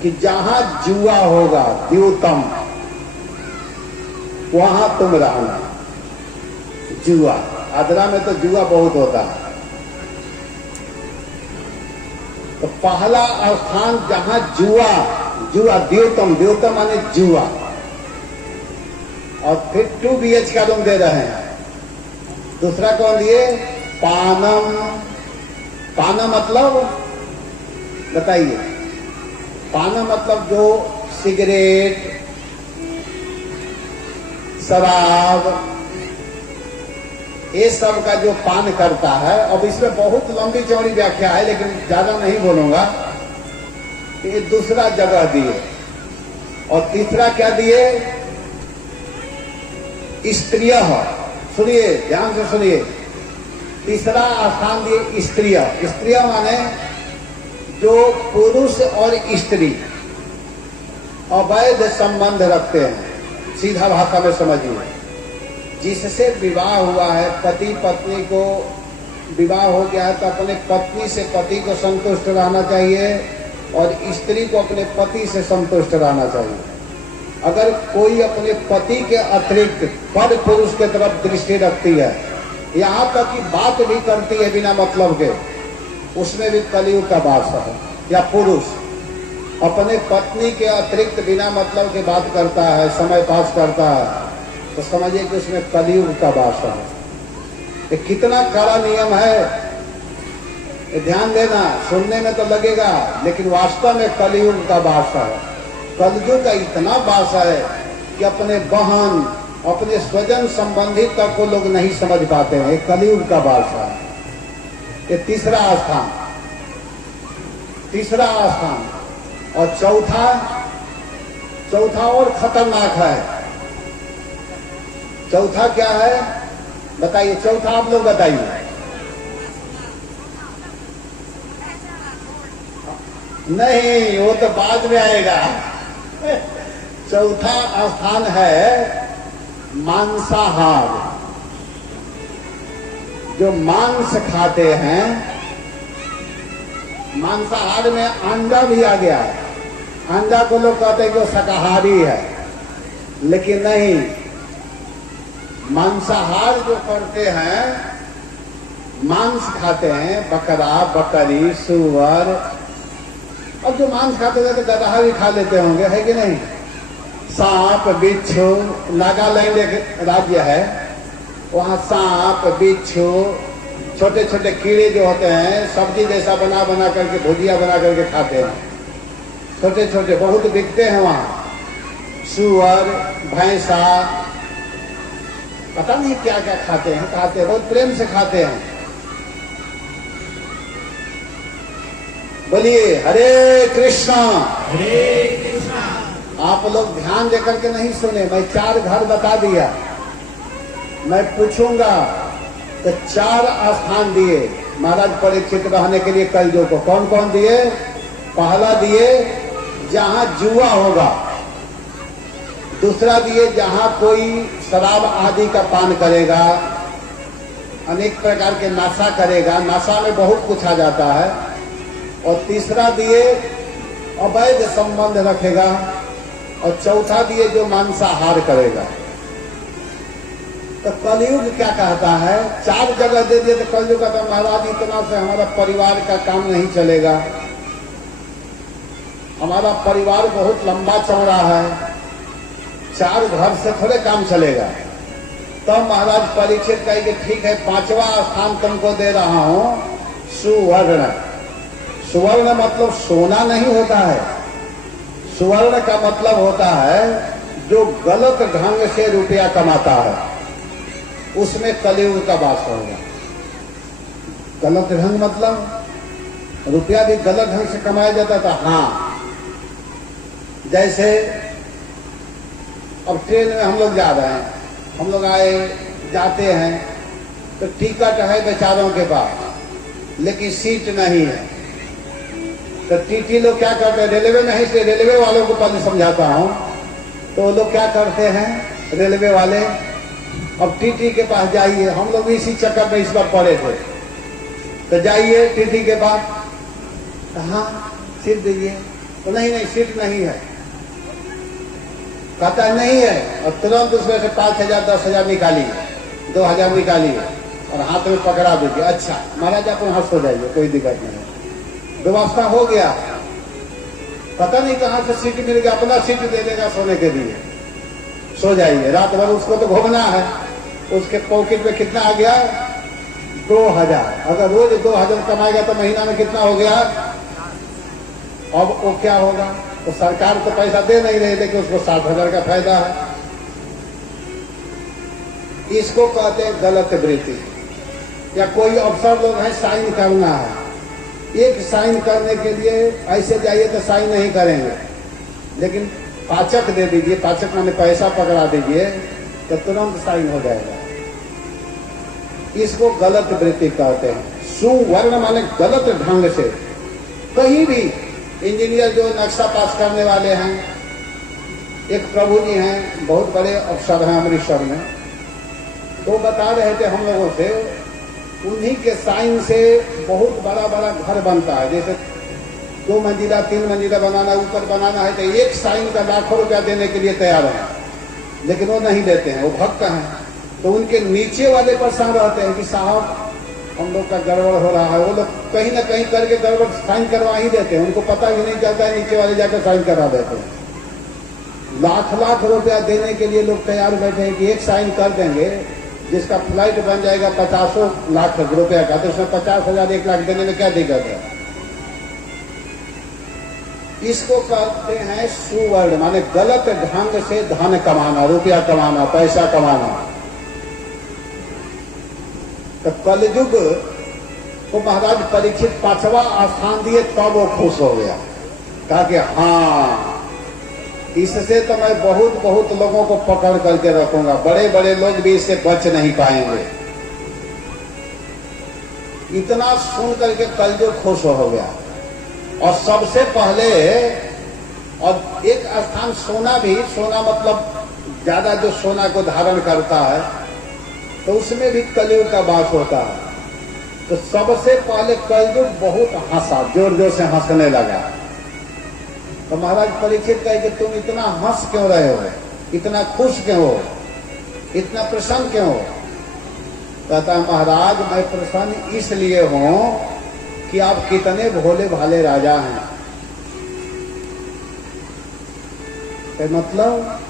कि जहां जुआ होगा द्यूतम, वहां तुम रहना। जुआ, आदरा में तो जुआ बहुत होता है। तो पहला स्थान जहां जुआ, जुआ द्यूतम, द्यूतम माने जुआ। और फिर 2 BH का रूम दे रहे हैं। दूसरा कौन दिए? पानम। पानम मतलब बताइए? पानम मतलब जो सिगरेट, शराब, ये सब का जो पान करता है। अब इसमें बहुत लंबी चौड़ी व्याख्या है, लेकिन ज्यादा नहीं बोलूंगा। ये दूसरा जगह दिए। और तीसरा क्या दिए? स्त्रिय। सुनिए, ध्यान से सुनिए। तीसरा स्थान दिए स्त्रिय। स्त्रिय माने जो पुरुष और स्त्री अवैध संबंध रखते हैं, सीधा भाषा में समझिए। जिससे विवाह हुआ है, पति पत्नी को विवाह हो गया है, तो अपने पत्नी से पति को संतुष्ट रहना चाहिए और स्त्री को अपने पति से संतुष्ट रहना चाहिए। अगर कोई अपने पति के अतिरिक्त पर पुरुष की तरफ दृष्टि रखती है, यहाँ तक कि बात भी करती है बिना मतलब के, उसमें भी कलयुग का वास है। या पुरुष अपने पत्नी के अतिरिक्त बिना मतलब के बात करता है, समय पास करता है, तो समझिए कि उसमें कलयुग का वास है। ये कितना कड़ा नियम है, ये ध्यान देना। सुनने में तो लगेगा, लेकिन वास्तव में कलयुग का वास है। कलयुग का इतना वास है कि अपने बहन, अपने स्वजन संबंधी तक को लोग नहीं समझ पाते हैं। ये कलयुग का वास है। ये तीसरा स्थान। और चौथा और खतरनाक है। चौथा क्या है बताइए? चौथा आप लोग बताइए। नहीं, वो तो बाद में आएगा। चौथा स्थान है मांसाहार। जो मांस खाते हैं, मांसाहार में अंडा भी आ गया है। अंडा को लोग कहते हैं कि वो शाकाहारी है, लेकिन नहीं। मांसाहार जो करते हैं, मांस खाते हैं, बकरा, बकरी, सुअर, और जो मांस खाते थे तो गधा भी खा लेते होंगे, है कि नहीं? सांप, बिच्छू, नागालैंड एक राज्य है, वहां सांप, बिच्छू, छोटे छोटे कीड़े जो होते हैं, सब्जी जैसा बना बना करके, भुजिया बना करके खाते हैं। छोटे छोटे बहुत बिकते हैं वहां। सुअर, भैंसा, पता नहीं क्या क्या खाते हैं, बहुत प्रेम से खाते हैं। बोलिए हरे कृष्णा। आप लोग ध्यान देकर के नहीं सुने, मैं 4 घर बता दिया। मैं पूछूंगा तो 4 स्थान दिए महाराज परीक्षित रहने के लिए कलयुग को। कौन कौन दिए? पहला दिए जहां जुआ होगा, दूसरा दिए जहां कोई शराब आदि का पान करेगा, अनेक प्रकार के नशा करेगा, नशा में बहुत कुछ आ जाता है, और तीसरा दिए अवैध संबंध रखेगा, और चौथा दिए जो मांसाहार करेगा। तो कलयुग क्या कहता है? 4 जगह दे दिए तो कलयुग कहता है महाराज इतना से हमारा परिवार का काम नहीं चलेगा, हमारा परिवार बहुत लंबा चौड़ा है, 4 घर से थोड़े काम चलेगा। तो महाराज परीक्षित कहेंगे ठीक है, 5वां स्थान तुमको दे रहा हूं, सुवर्ण। सुवर्ण मतलब सोना नहीं होता है। सुवर्ण का मतलब होता है जो गलत ढंग से रुपया कमाता है, उसमें कलयुग का वास होगा। गलत ढंग मतलब रुपया भी गलत ढंग से कमाया जाता था। हाँ, जैसे अब ट्रेन में हम लोग जा रहे हैं, हम लोग जाते हैं तो टिकट है बेचारों के पास, लेकिन सीट नहीं है। तो टीटी लोग क्या करते हैं? रेलवे में है, इसलिए रेलवे वालों को पहले समझाता हूं। तो वो लोग क्या करते हैं रेलवे वाले? अब टीटी के पास जाइए, हम लोग इसी चक्कर में इस बार पड़े थे। तो जाइए टीटी के पास, हाँ सीट दीजिए, तो नहीं सीट नहीं है, कहता है नहीं है, और तुरंत उसमें से 5,000 10,000 निकालिए, 2,000 निकालिए और हाथ में पकड़ा दीजिए। अच्छा महाराज आप वहां सो जाइए, कोई दिक्कत नहीं है। व्यवस्था हो गया, पता नहीं कहां से सीट मिल गया, अपना सीट दे देगा सोने के लिए, सो जाइए। रात भर उसको तो घूमना है, उसके पॉकेट में कितना आ गया? 2,000। अगर रोज 2,000 कमाएगा तो महीना में कितना हो गया? अब वो क्या होगा? तो सरकार तो पैसा दे नहीं रही, लेकिन उसको 60,000 का फायदा है। इसको कहते हैं गलत वृत्ति। या कोई अफसर लोग हैं, साइन करना है, एक साइन करने के लिए ऐसे जाइए तो साइन नहीं करेंगे, लेकिन पाचक दे दीजिए, पाचक माने पैसा पकड़ा दीजिए तो तुरंत साइन हो जाएगा। इसको गलत वृत्ति कहते हैं। सुवर्ण माने गलत ढंग से। कहीं भी इंजीनियर जो नक्शा पास करने वाले हैं, एक प्रभु जी हैं, बहुत बड़े अफसर हैं अमृतसर में, तो बता रहे थे हम लोगों से, उन्हीं के साइन से बहुत बड़ा बड़ा घर बनता है। जैसे 2 मंजिला 3 मंजिला बनाना, ऊपर बनाना है, तो एक साइन का लाखों रुपया देने के लिए तैयार है, लेकिन वो नहीं देते हैं, वो भक्त हैं। तो उनके नीचे वाले परेशान रहते हैं कि साहब हम लोग का गड़बड़ हो रहा है, वो लोग कहीं ना कहीं करके गड़बड़ साइन करवा ही देते हैं, उनको पता ही नहीं चलता है, नीचे वाले जाकर साइन करा देते हैं। लाख लाख रुपया देने के लिए लोग तैयार बैठे हैं कि एक साइन कर देंगे, जिसका फ्लाइट बन जाएगा 50 लाख रुपया का, तो उसमें 50,000 1 लाख देने में क्या दिक्कत है। इसको कहते हैं सुवर्ण, माने गलत ढंग से धन कमाना, रुपया कमाना, पैसा कमाना। तो कलयुग को महाराज परीक्षित 5वां स्थान दिए, तब वो खुश हो गया, कहा कि हाँ इससे तो मैं बहुत बहुत लोगों को पकड़ करके रखूंगा, बड़े बड़े लोग भी इससे बच नहीं पाएंगे। इतना सुन करके कलयुग खुश हो गया। और सबसे पहले, और एक स्थान सोना भी, सोना मतलब ज्यादा जो सोना को धारण करता है, तो उसमें भी कलयुग का वास होता है। तो सबसे पहले कलयुग बहुत हंसा, जोर जोर से हंसने लगा। तो महाराज परीक्षित कहे कि तुम इतना हंस क्यों रहे हो, इतना खुश क्यों हो, इतना प्रसन्न क्यों हो। कहता महाराज मैं प्रसन्न इसलिए हूं कि आप कितने भोले भाले राजा हैं। तो मतलब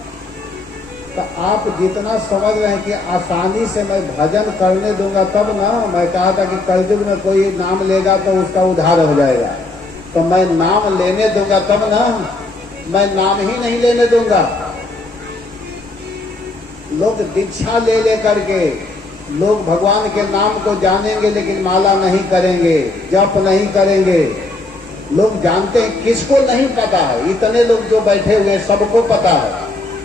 तो आप जितना समझ रहे हैं कि आसानी से मैं भजन करने दूंगा तब ना, मैं कहा था कि कलयुग में कोई नाम लेगा तो उसका उद्धार हो जाएगा, तो मैं नाम लेने दूंगा तब ना, मैं नाम ही नहीं लेने दूंगा। लोग दीक्षा ले लेकर के लोग भगवान के नाम को जानेंगे लेकिन माला नहीं करेंगे, जप नहीं करेंगे। लोग जानते हैं, किसको नहीं पता है, इतने लोग जो बैठे हुए सबको पता है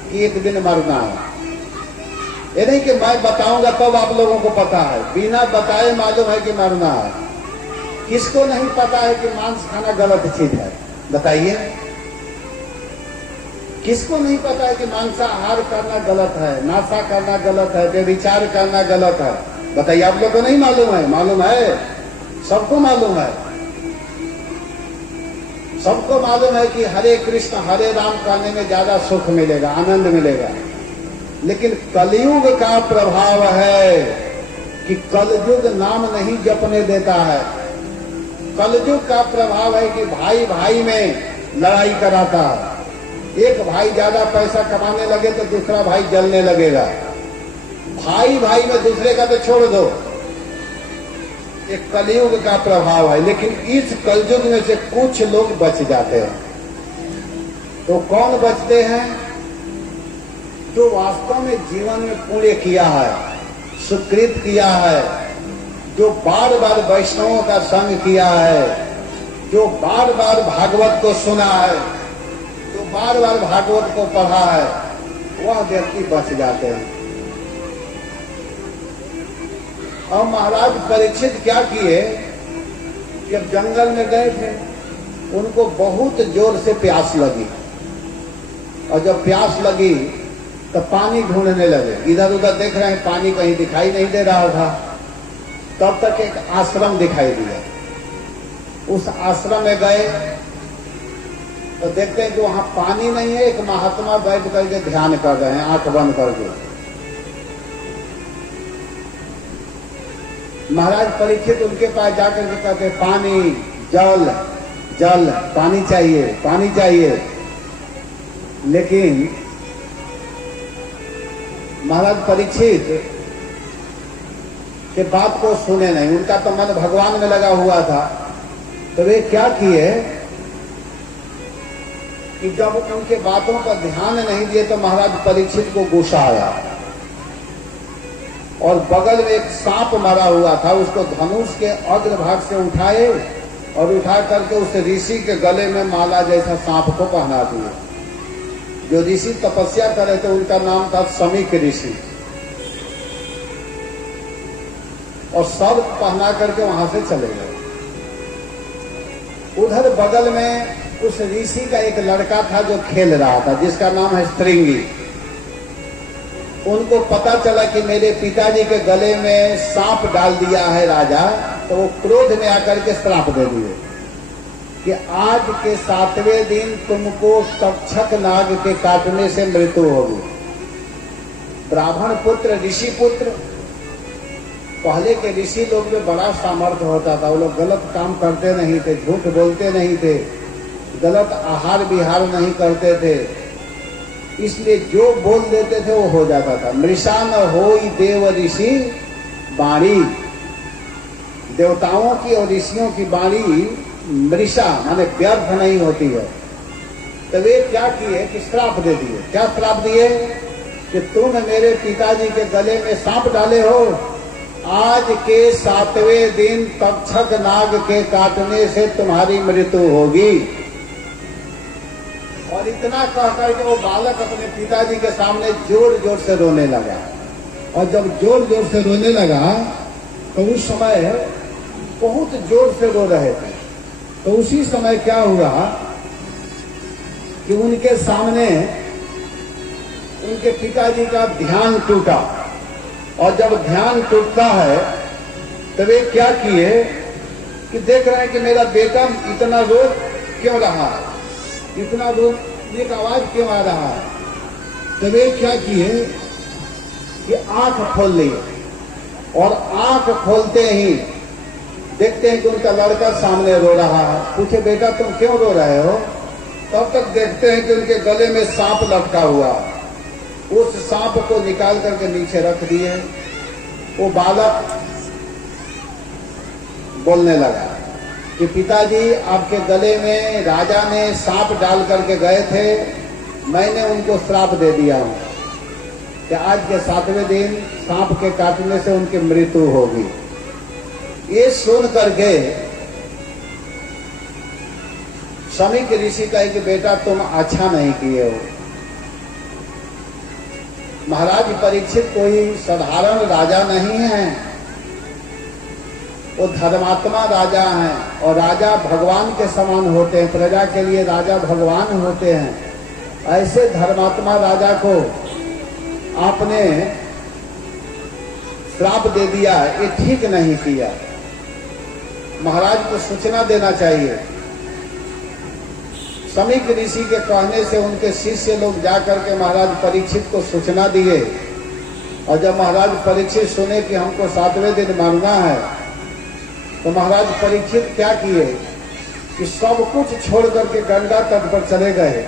कि एक दिन मरना है। ये नहीं कि मैं बताऊंगा तब आप लोगों को पता है, बिना बताए मालूम है कि मरना है। किसको नहीं पता है कि मांस खाना गलत चीज है, बताइए। किसको नहीं पता है कि मांसाहार करना गलत है, नाशा करना गलत है, व्यभिचार करना गलत है, बताइए। आप लोगों को नहीं मालूम है? मालूम है, सबको मालूम है। सबको मालूम है कि हरे कृष्ण हरे राम करने में ज्यादा सुख मिलेगा, आनंद मिलेगा। लेकिन कलयुग का प्रभाव है कि कलयुग नाम नहीं जपने देता है। कलयुग का प्रभाव है कि भाई भाई में लड़ाई कराता है। एक भाई ज्यादा पैसा कमाने लगे तो दूसरा भाई जलने लगेगा। भाई भाई में दूसरे का तो छोड़ दो, एक कलयुग का प्रभाव है। लेकिन इस कलयुग में से कुछ लोग बच जाते हैं। तो कौन बचते हैं? जो वास्तव में जीवन में पुण्य किया है, सुकृत किया है, जो बार बार वैष्णवों का संग किया है, जो बार बार भागवत को सुना है, जो बार बार भागवत को पढ़ा है, वह व्यक्ति बच जाते हैं। और महाराज परीक्षित क्या किए, जब जंगल में गए थे उनको बहुत जोर से प्यास लगी, और जब प्यास लगी तो पानी ढूंढने लगे। इधर उधर देख रहे हैं, पानी कहीं दिखाई नहीं दे रहा था। तब तक एक आश्रम दिखाई दिया। उस आश्रम में गए तो देखते हैं कि वहां पानी नहीं है। एक महात्मा बैठ करके ध्यान कर रहे हैं, आंख बंद करके। महाराज परीक्षित उनके पास जाकर के कहते, पानी, जल, जल, पानी चाहिए, पानी चाहिए। लेकिन महाराज परीक्षित के बात को सुने नहीं, उनका तो मन भगवान में लगा हुआ था। तो वे क्या किए कि जब उनके बातों पर ध्यान नहीं दिए तो महाराज परीक्षित को गुस्सा आया, और बगल में एक सांप मरा हुआ था, उसको धनुष के अग्रभाग से उठाए और उठा करके उस ऋषि के गले में माला जैसा सांप को पहना दिए। जो ऋषि तपस्या कर रहे थे उनका नाम था समीक ऋषि, और सब पहना करके वहां से चले गए। उधर बगल में उस ऋषि का एक लड़का था जो खेल रहा था, जिसका नाम है श्रृंगी। उनको पता चला कि मेरे पिताजी के गले में सांप डाल दिया है राजा, तो वो क्रोध में आकर के श्राप दे दिए कि आज के 7वें दिन तुमको तक्षक नाग के काटने से मृत्यु होगी। ब्राह्मण पुत्र, ऋषि पुत्र, पहले के ऋषि लोग में बड़ा सामर्थ्य होता था, वो लोग गलत काम करते नहीं थे, झूठ बोलते नहीं थे, गलत आहार विहार नहीं करते थे, इसलिए जो बोल देते थे वो हो जाता था। मृषा न होई देव ऋषि वाणी, देवताओं की और ऋषियों की वाणी मृषा माने व्यर्थ नहीं होती है। तो वे क्या किए कि श्राप दे दिए। क्या श्राप दिए कि तुम मेरे पिताजी के गले में सांप डाले हो, आज के 7वें दिन तक्षक नाग के काटने से तुम्हारी मृत्यु होगी। और इतना कहकर के वो बालक अपने पिताजी के सामने जोर जोर से रोने लगा। और जब जोर जोर से रोने लगा तो उस समय बहुत जोर से रो रहे थे। तो उसी समय क्या हुआ कि उनके सामने उनके पिताजी का ध्यान टूटा। और जब ध्यान टूटता है तो वे क्या किए कि देख रहे हैं कि मेरा बेटा इतना रो क्यों रहा है, इतना रो एक आवाज क्यों आ रहा है। तो वे क्या किए कि आंख खोल लिए। और आंख खोलते ही देखते हैं कि उनका लड़का सामने रो रहा है। पूछे बेटा तुम क्यों रो रहे हो। तब तक देखते हैं कि उनके गले में सांप लटका हुआ। उस सांप को निकाल करके नीचे रख दिए। वो बालक बोलने लगा कि पिताजी आपके गले में राजा ने सांप डाल करके गए थे, मैंने उनको श्राप दे दिया हूं कि आज के 7वें दिन सांप के काटने से उनकी मृत्यु होगी। ये सुन करके शमीक ऋषि कहे कि बेटा तुम अच्छा नहीं किए हो। महाराज परीक्षित कोई साधारण राजा नहीं है, वो धर्मात्मा राजा हैं। और राजा भगवान के समान होते हैं, प्रजा के लिए राजा भगवान होते हैं। ऐसे धर्मात्मा राजा को आपने श्राप दे दिया, ये ठीक नहीं किया। महाराज को सूचना देना चाहिए। शमीक ऋषि के कहने से उनके शिष्य लोग जाकर के महाराज परीक्षित को सूचना दिए। और जब महाराज परीक्षित सुने कि हमको 7वें दिन मारना है, तो महाराज परीक्षित क्या किए कि सब कुछ छोड़ करके गंगा तट पर चले गए।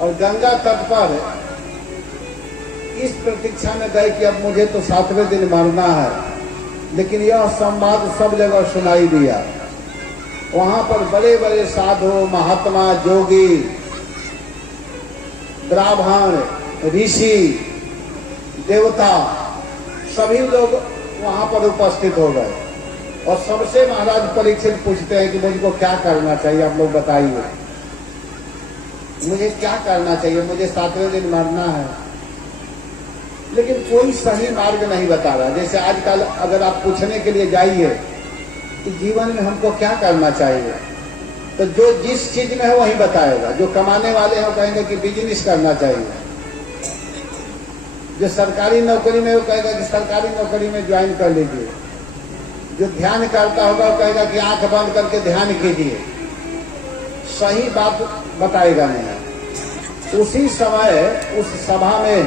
और गंगा तट पर इस प्रतीक्षा में गए कि अब मुझे तो 7वें दिन मारना है। लेकिन यह संवाद सब जगह सुनाई दिया। वहां पर बड़े बड़े साधु, महात्मा, जोगी, ब्राह्मण, ऋषि, देवता सभी लोग वहां पर उपस्थित हो गए। और सबसे महाराज परीक्षित पूछते हैं कि मुझको क्या करना चाहिए, आप लोग बताइए, मुझे क्या करना चाहिए, मुझे 7वें दिन मरना है। लेकिन कोई सही मार्ग नहीं बता रहा। जैसे आजकल अगर आप पूछने के लिए जाइए कि जीवन में हमको क्या करना चाहिए, तो जो जिस चीज में है वही बताएगा। जो कमाने वाले हैं वो कहेंगे कि बिजनेस करना चाहिए, जो सरकारी नौकरी में वो कहेगा कि सरकारी नौकरी में ज्वाइन कर लीजिए, जो ध्यान करता होगा वो कहेगा कि आंख बंद करके ध्यान कीजिए। सही बात बताएगा नहीं। उसी समय उस सभा में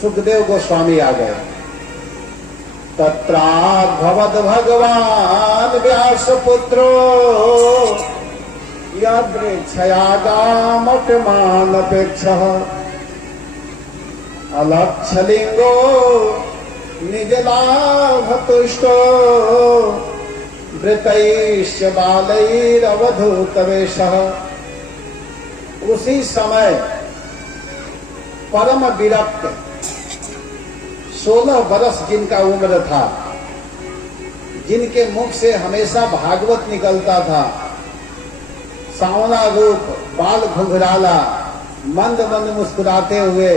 सुखदेव गोस्वामी आ गए। तत्राभवद भगवान व्यास पुत्रो यदृच्छयागामटमानपेक्षः अलक्षलिंगो निजलाभतुष्टो वृतैश्च बालैरवधूतवेशः। उसी समय परम विरक्त 16 वर्ष जिनका उम्र था, जिनके मुख से हमेशा भागवत निकलता था, सांवला रूप, बाल घुंघराला, मंद मंद मुस्कुराते हुए,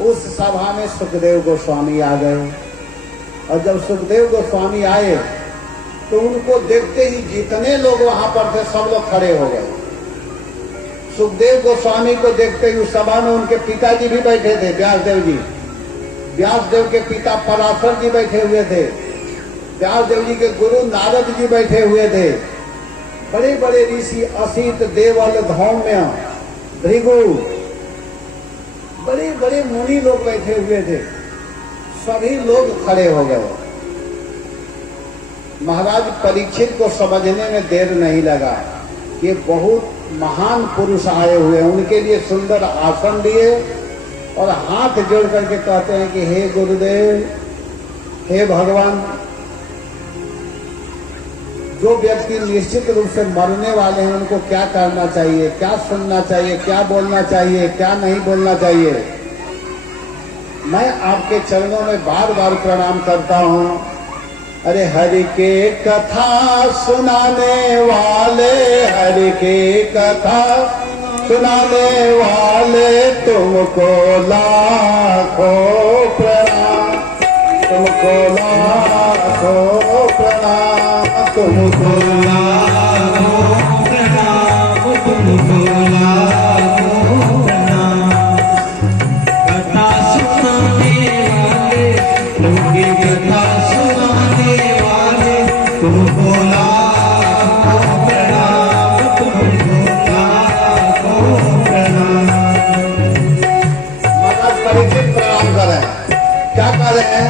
उस सभा में सुखदेव गोस्वामी आ गए। और जब सुखदेव गोस्वामी आए तो उनको देखते ही जितने लोग वहां पर थे सब लोग खड़े हो गए। सुखदेव गोस्वामी को देखते ही उस सभा में उनके पिताजी भी बैठे थे, व्यासदेव जी। व्यासदेव के पिता पराशर जी बैठे हुए थे। व्यासदेव जी के गुरु नारद जी बैठे हुए थे। बड़े बड़े ऋषि असित, देवल, धौम्य, भृगु, बड़े बड़े मुनि लोग बैठे हुए थे। सभी लोग खड़े हो गए। महाराज परीक्षित को समझने में देर नहीं लगा कि बहुत महान पुरुष आए हुए हैं। उनके लिए सुंदर आसन दिए और हाथ जोड़ करके कहते हैं कि हे गुरुदेव, हे भगवान, जो व्यक्ति निश्चित रूप से मरने वाले हैं उनको क्या करना चाहिए, क्या सुनना चाहिए, क्या बोलना चाहिए, क्या नहीं बोलना चाहिए। मैं आपके चरणों में बार बार प्रणाम करता हूं। अरे हरि के कथा सुनाने वाले, हरि के कथा सुनाने वाले, तुमको लाखों प्रणाम, तुमको लाखों प्रणाम, तुमको लाखों प्रणाम, तुमको लाखों प्रणाम। कथा सुनाने वाले, तुमकी कथा सुनाने वाले, तुमको लाखों प्रणाम, तुमको लाखों प्रणाम। महाराज परीक्षित प्रणाम कर रहे हैं। क्या कर रहे हैं?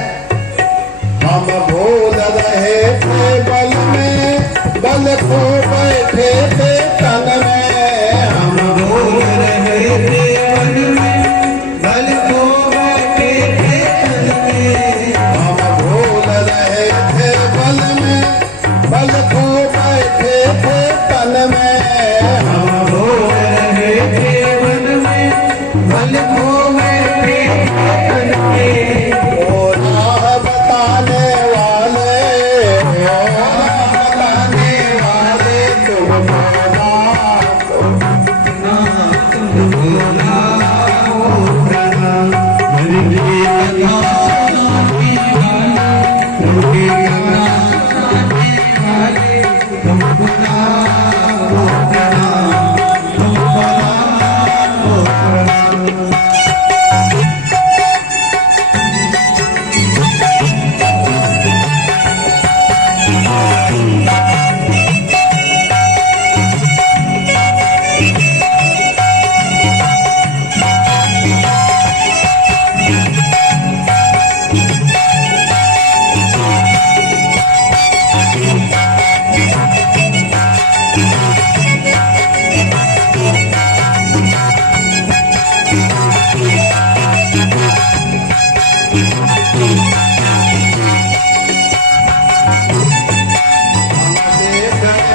हम भूल रहे थे बल में, बल खो बैठे थे तन में। हम भूल रहे थे बल में, बल खो बैठे थे तन में। हम भूल रहे थे बल में, बल खो बैठे थे तन में। हम भूल रहे थे बल में, बल खो बैठे थे तन में। ओ राह बताने वाले, ओ राह बताने वाले, तुमको लाखों तुमको लाखों प्रणाम। हरि की कथा सुनाने वाले, तुमकी कथा सुनाने वाले, तुमको लाखों प्रणाम, तुमको लाखों प्रणाम।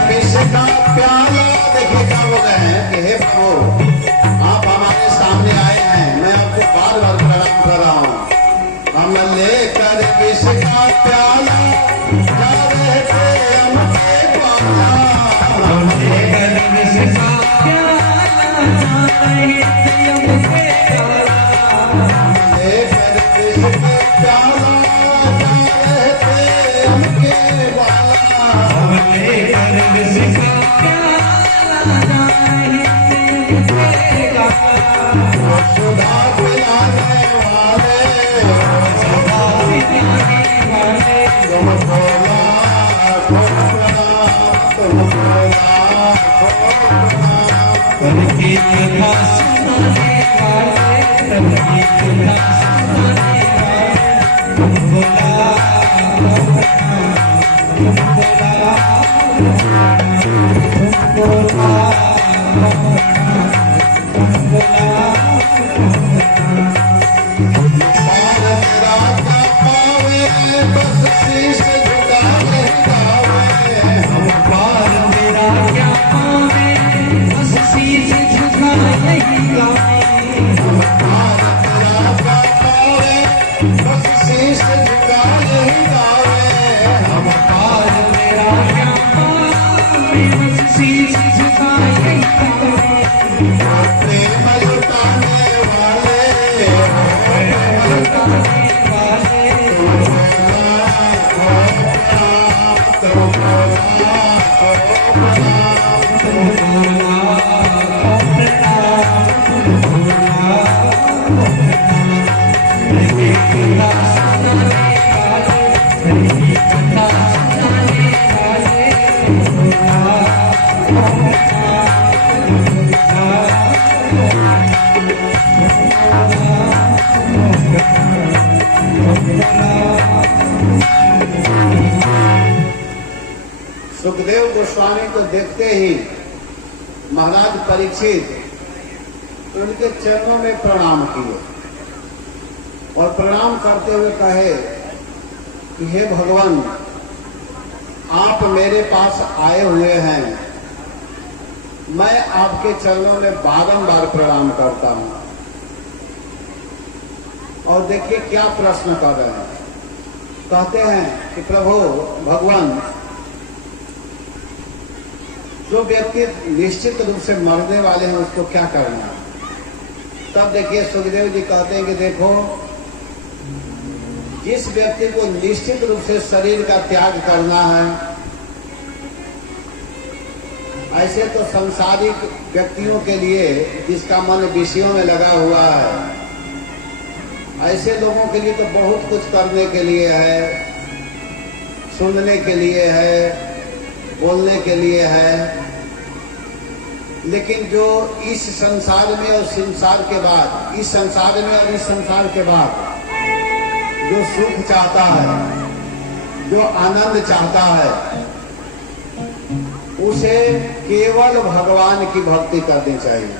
विष का प्याला। देखिए क्या बोल रहे हैं कि हे प्रभु, आप हमारे सामने आए हैं, मैं आपको बार बार प्रणाम कर रहा हूँ। हम लेकर विष का प्याला जा रहे थे हमके पाला। हम लेकर विष का प्याला जा रहे थे हमसे प्याला। लेकर विष का प्याला जा रहे थे हमके पाला। हम लेकर विष का प्याला जा रहे थे हमसे प्याला। सुधा पिलाने वाले, गोस्वामी को देखते ही महाराज परीक्षित उनके चरणों में प्रणाम किए और प्रणाम करते हुए कहे कि हे भगवान, आप मेरे पास आए हुए हैं, मैं आपके चरणों में बारंबार प्रणाम करता हूं। और देखिए क्या प्रश्न कर रहे हैं। कहते हैं कि प्रभु भगवान, जो व्यक्ति निश्चित रूप से मरने वाले हैं उसको क्या करना है? तब देखिए सुखदेव जी कहते हैं कि देखो, जिस व्यक्ति को निश्चित रूप से शरीर का त्याग करना है, ऐसे तो सांसारिक व्यक्तियों के लिए जिसका मन विषयों में लगा हुआ है, ऐसे लोगों के लिए तो बहुत कुछ करने के लिए है, सुनने के लिए है, बोलने के लिए है। लेकिन जो इस संसार में और संसार के बाद, इस संसार में और इस संसार के बाद जो सुख चाहता है, जो आनंद चाहता है, उसे केवल भगवान की भक्ति करनी चाहिए।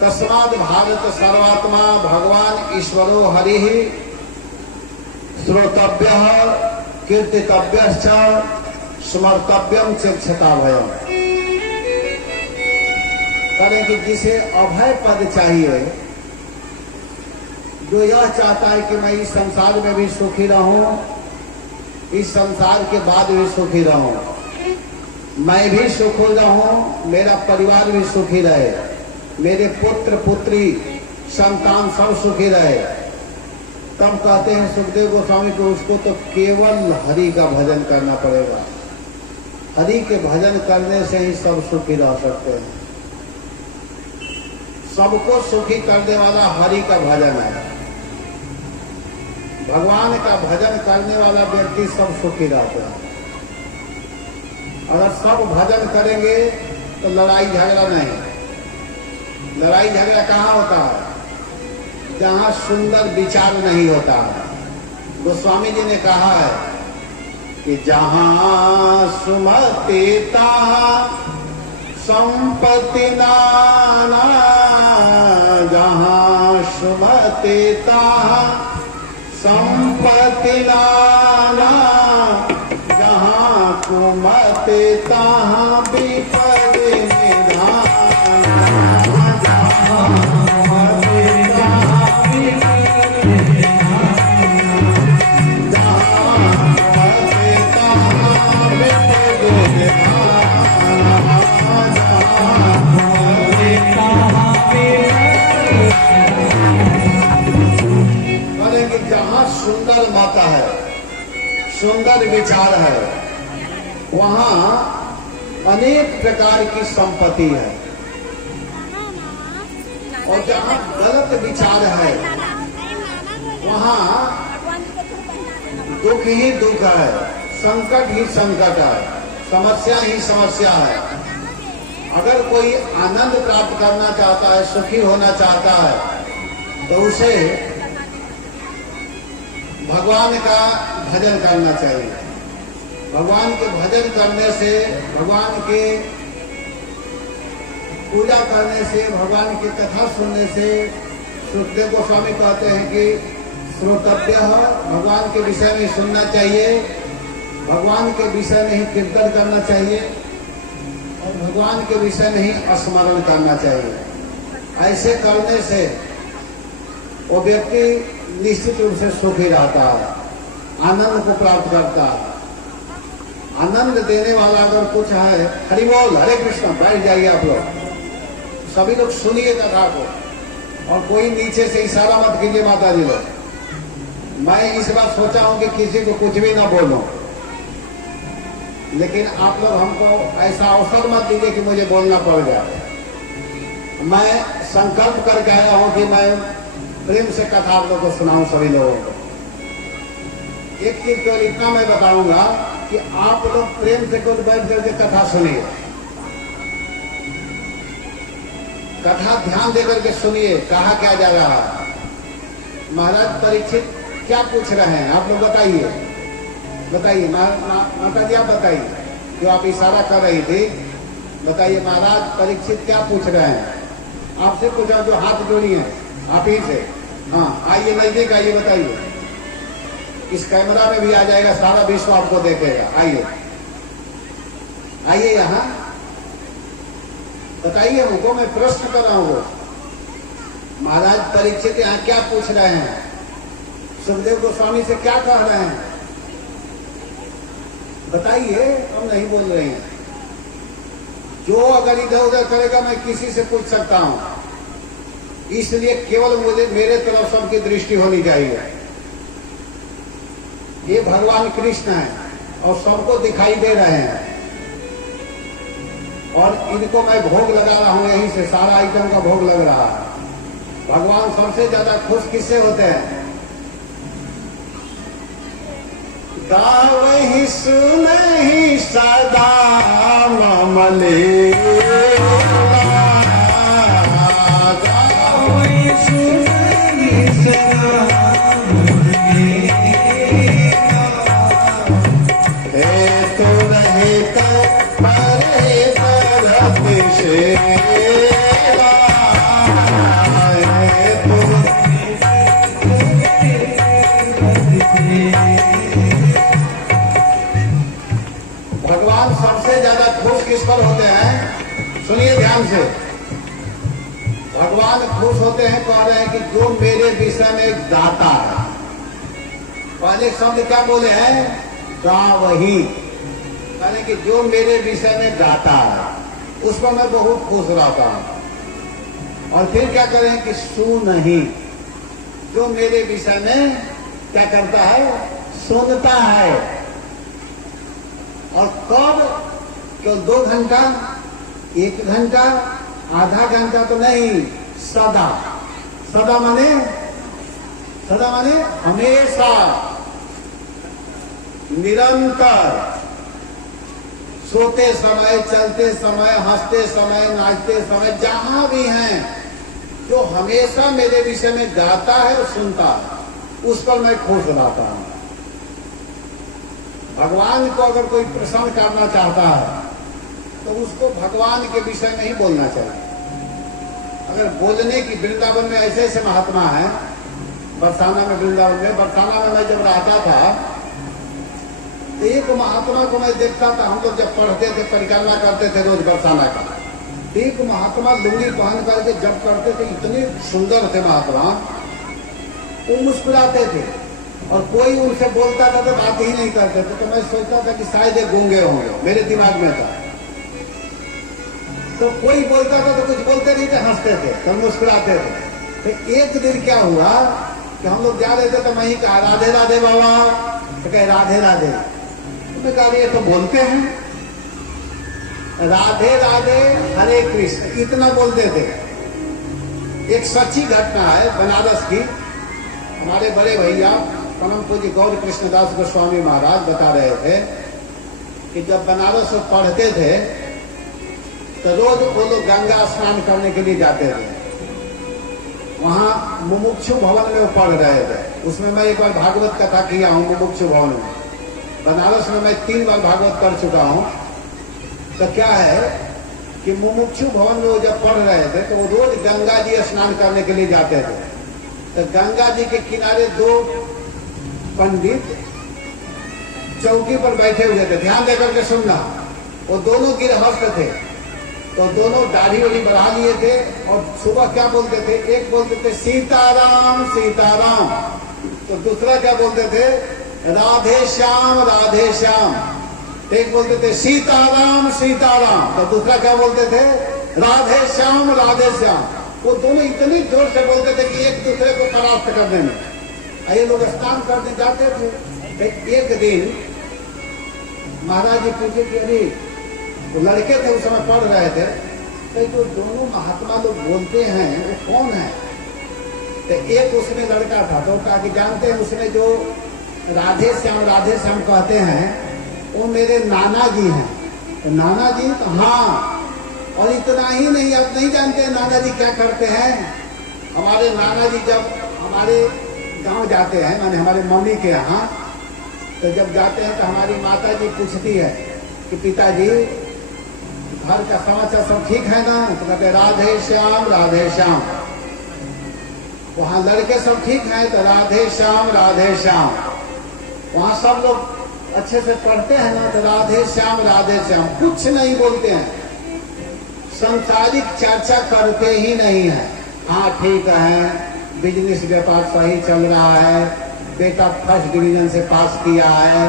तस्माद् भारत सर्वात्मा भगवान ईश्वरो हरिः श्रोतव्यः कीर्तितव्यश्च स्मर्तव्यम चेक्षता भयम। करें कि जिसे अभय पद चाहिए, जो यह चाहता है कि मैं इस संसार में भी सुखी रहूं, इस संसार के बाद भी सुखी रहूं, मैं भी सुखी रहूं, मेरा परिवार भी सुखी रहे, मेरे पुत्र पुत्री संतान सब सुखी रहे, तब कहते हैं सुखदेव गोस्वामी को उसको तो केवल हरि का भजन करना पड़ेगा। हरि के भजन करने से ही सब सुखी रह सकते हैं। सबको सुखी करने वाला हरि का भजन है। भगवान का भजन करने वाला व्यक्ति सब सुखी रहता है। अगर सब भजन करेंगे तो लड़ाई झगड़ा नहीं। लड़ाई झगड़ा कहाँ होता है? जहाँ सुंदर विचार नहीं होता है। गोस्वामी जी ने कहा है कि जहाँ सुमति तहाँ संपत्ति नाना, जहाँ सुमति तहाँ संपत्ति नाना, जहाँ कुमति तहाँ विपद निधाना, जहाँ कुमति तहाँ विपद निधाना, जहाँ कुमति तहाँ विपद निधाना, जहाँ कुमति तहाँ विपद। जहाँ सुंदर मत है, सुंदर विचार है, वहाँ अनेक प्रकार की संपत्ति है। और जहाँ गलत विचार है, वहाँ दुख ही दुख है, संकट ही संकट है, समस्या ही समस्या है। अगर कोई आनंद प्राप्त करना चाहता है, सुखी होना चाहता है, तो उसे भगवान का भजन करना चाहिए। भगवान के भजन करने से, भगवान के पूजा करने से, भगवान की कथा सुनने से, सुखदेव गोस्वामी कहते हैं कि श्रोतव्य, भगवान के विषय में सुनना चाहिए, भगवान के विषय में ही कीर्तन करना चाहिए और भगवान के विषय में ही स्मरण करना चाहिए। ऐसे करने से वो व्यक्ति निश्चित रूप से सुखी रहता है, आनंद को प्राप्त करता है। आनंद देने वाला अगर कुछ है, हरि बोल, हरे कृष्ण, बैठ जाइए आप लोग, सभी लोग सुनिए कथा को, और कोई नीचे से इशारा मत कीजिए माता जी लोग। मैं इस बार सोचा हूं कि किसी को कुछ भी ना बोलूं, लेकिन आप लोग हमको ऐसा अवसर मत दीजिए कि मुझे बोलना पड़ जाए। मैं संकल्प करके आया हूं कि मैं प्रेम से कथा आप लोगों को सुनाऊं, सभी लोगों को। एक चीज केवल इतना मैं बताऊंगा कि आप लोग प्रेम से खुद बैठ करके कथा सुनिए, कथा ध्यान देकर के सुनिए, कहा क्या जा रहा है। महाराज परीक्षित क्या पूछ रहे हैं, आप लोग बताइए। बताइए माता जी, आप बताइए, जो आप इशारा कर रही थी, बताइए महाराज परीक्षित क्या पूछ रहे हैं? आपसे पूछा, जो हाथ जोड़ी है आप ही से। हाँ आइए, नजदीक आइए, बताइए। इस कैमरा में भी आ जाएगा, सारा विश्व आपको देखेगा। आइए आइए यहाँ, बताइए हमको, मैं प्रश्न कर रहा हूँ। महाराज परीक्षित यहाँ क्या पूछ रहे हैं? सुखदेव गोस्वामी से क्या कह रहे हैं? बताइए, हम नहीं बोल रहे हैं। जो अगर इधर उधर करेगा मैं किसी से पूछ सकता हूं, इसलिए केवल मुझे मेरे तरफ सबकी दृष्टि होनी चाहिए। ये भगवान कृष्ण है और सबको दिखाई दे रहे हैं, और इनको मैं भोग लगा रहा हूं, यहीं से सारा आइटम का भोग लग रहा है। भगवान सबसे ज्यादा खुश किससे होते हैं? गावहि सुनहि सदा ममले, गावहि सुनहि सदा हे तो रहे परे तरफ से, भगवान सबसे ज्यादा खुश किस पर होते हैं? सुनिए ध्यान से। भगवान खुश होते हैं, कह रहे हैं कि जो मेरे विषय में गाता है। पहले शब्द क्या बोले हैं? गावहि। कहने कि जो मेरे विषय में गाता है उस पर मैं बहुत खुश रहता हूं। और फिर क्या करें कि सुनहि, जो मेरे विषय में क्या करता है? सुनता है। और कब? क्यों 2 घंटा, 1 घंटा, आधा घंटा तो नहीं, सदा। सदा माने? सदा माने हमेशा, निरंतर, सोते समय, चलते समय, हंसते समय, नाचते समय, जहां भी हैं, जो हमेशा मेरे विषय में गाता है और सुनता है, उस पर मैं खुश रहता हूं। भगवान को अगर कोई प्रसन्न करना चाहता है तो उसको भगवान के विषय में ही बोलना चाहिए। अगर बोलने की, वृंदावन में ऐसे ऐसे महात्मा हैं, बरसाना में, वृंदावन में, बरसाना में मैं जब रहता था तो एक महात्मा को मैं देखता था। हम लोग जब पढ़ते थे, परिक्रमा करते थे रोज बरसाना का, एक महात्मा लुंगी पहन करके जब करते थे, इतने सुंदर थे महात्मा, वो मुस्कुराते थे और कोई उनसे बोलता था तो बात ही नहीं करते थे। तो मैं सोचता था कि शायद ये गूंगे होंगे, मेरे दिमाग में था। तो कोई बोलता था तो कुछ बोलते नहीं थे, हंसते थे, तो मुस्कुराते थे। तो एक दिन क्या हुआ कि हम लोग जा रहे थे तो मैं ही कहा, राधे राधे बाबा। तो कहे राधे राधे। तो मैं कहा ये तो बोलते हैं, राधे राधे हरे कृष्ण, इतना बोलते थे। एक सच्ची घटना है बनारस की। हमारे बड़े भैया परम पूज्य गौर कृष्णदास गोस्वामी महाराज बता रहे थे कि जब बनारस में पढ़ते थे तो रोज वो लोग गंगा स्नान करने के लिए जाते थे। वहां मुमुक्षु भवन में वो पढ़ रहे थे। उसमें मैं एक बार भागवत कथा किया हूँ मुमुक्षु भवन में। बनारस में मैं 3 बार भागवत कर चुका हूँ। तो क्या है कि मुमुक्षु भवन में वो जब पढ़ रहे थे तो वो रोज गंगा जी स्नान करने के लिए जाते थे। तो गंगा जी के किनारे 2 पंडित चौकी पर बैठे हुए थे। ध्यान देकर के सुनना, वो दोनों गिरहस्थ थे। तो दोनों दाढ़ी वाढ़ी बढ़ा लिए थे और सुबह क्या बोलते थे? एक बोलते थे सीताराम सीताराम, तो दूसरा क्या बोलते थे? राधे श्याम राधे श्याम। एक बोलते थे सीताराम सीताराम, तो दूसरा क्या बोलते थे? राधे श्याम राधे श्याम। वो दोनों इतनी जोर से बोलते थे कि एक दूसरे को परास्त करने में। ये लोग स्नान करने जाते थे। एक दिन महाराज जी पूछे कि अरे वो लड़के थे उस समय पढ़ रहे थे, तो जो दोनों महात्मा लोग बोलते हैं वो कौन है? तो एक उसमें लड़का था तो कहा कि जानते हैं उसमें जो राधे श्याम कहते हैं वो मेरे नाना जी हैं। तो नाना जी? तो हाँ। और इतना ही नहीं, आप नहीं जानते नाना जी क्या करते हैं? हमारे नाना जी जब हमारे गांव जाते हैं, माने हमारे मम्मी के यहाँ, तो जब जाते हैं तो हमारी माता जी पूछती है कि पिताजी घर का समाचार सब ठीक है ना? तो कहते राधे श्याम राधे श्याम। वहां लड़के सब ठीक हैं तो राधे श्याम राधे श्याम। वहां सब लोग अच्छे से पढ़ते हैं ना तो राधे श्याम राधे श्याम। कुछ नहीं बोलते हैं, सांसारिक चर्चा करते ही नहीं है। हाँ ठीक है, बिजनेस व्यापार सही चल रहा है, बेटा फर्स्ट डिवीजन से पास किया है,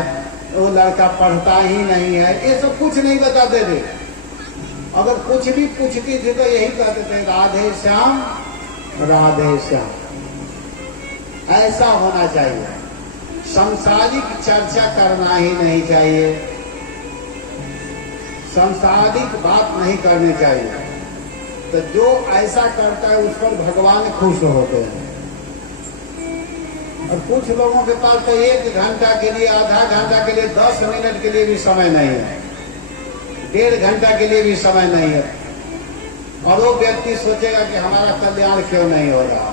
वो लड़का पढ़ता ही नहीं है, ये सब कुछ नहीं बताते थे। अगर कुछ भी पूछती थी तो यही कहते थे राधे श्याम राधे श्याम। ऐसा होना चाहिए, सांसारिक चर्चा करना ही नहीं चाहिए, सांसारिक बात नहीं करनी चाहिए। तो जो ऐसा करता है उस पर भगवान खुश होते हैं। और कुछ लोगों के पास तो 1 घंटा के लिए, आधा घंटा के लिए, 10 मिनट के लिए भी समय नहीं है, 1.5 घंटा के लिए भी समय नहीं है। और वो व्यक्ति सोचेगा कि हमारा कल्याण क्यों नहीं हो रहा।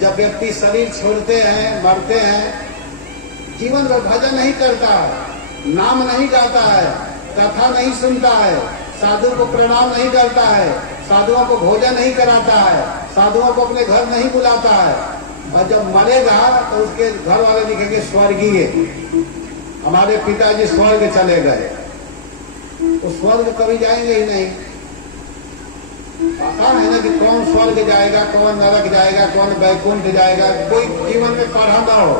जब व्यक्ति शरीर छोड़ते हैं, मरते हैं, जीवन भर भजन नहीं करता है, नाम नहीं गाता है, कथा नहीं सुनता है, साधु को प्रणाम नहीं करता है, साधुओं को भोजन नहीं कराता है, साधुओं को अपने घर नहीं बुलाता है, और जब मरेगा तो उसके घर वाले लिखेंगे स्वर्गीय, हमारे पिताजी स्वर्ग चले गए। तो स्वर्ग कभी जाएंगे ही नहीं। पता है ना कि कौन स्वर्ग जाएगा, कौन नरक जाएगा, कौन वैकुंठ जाएगा। कोई जीवन में पढ़ा ना हो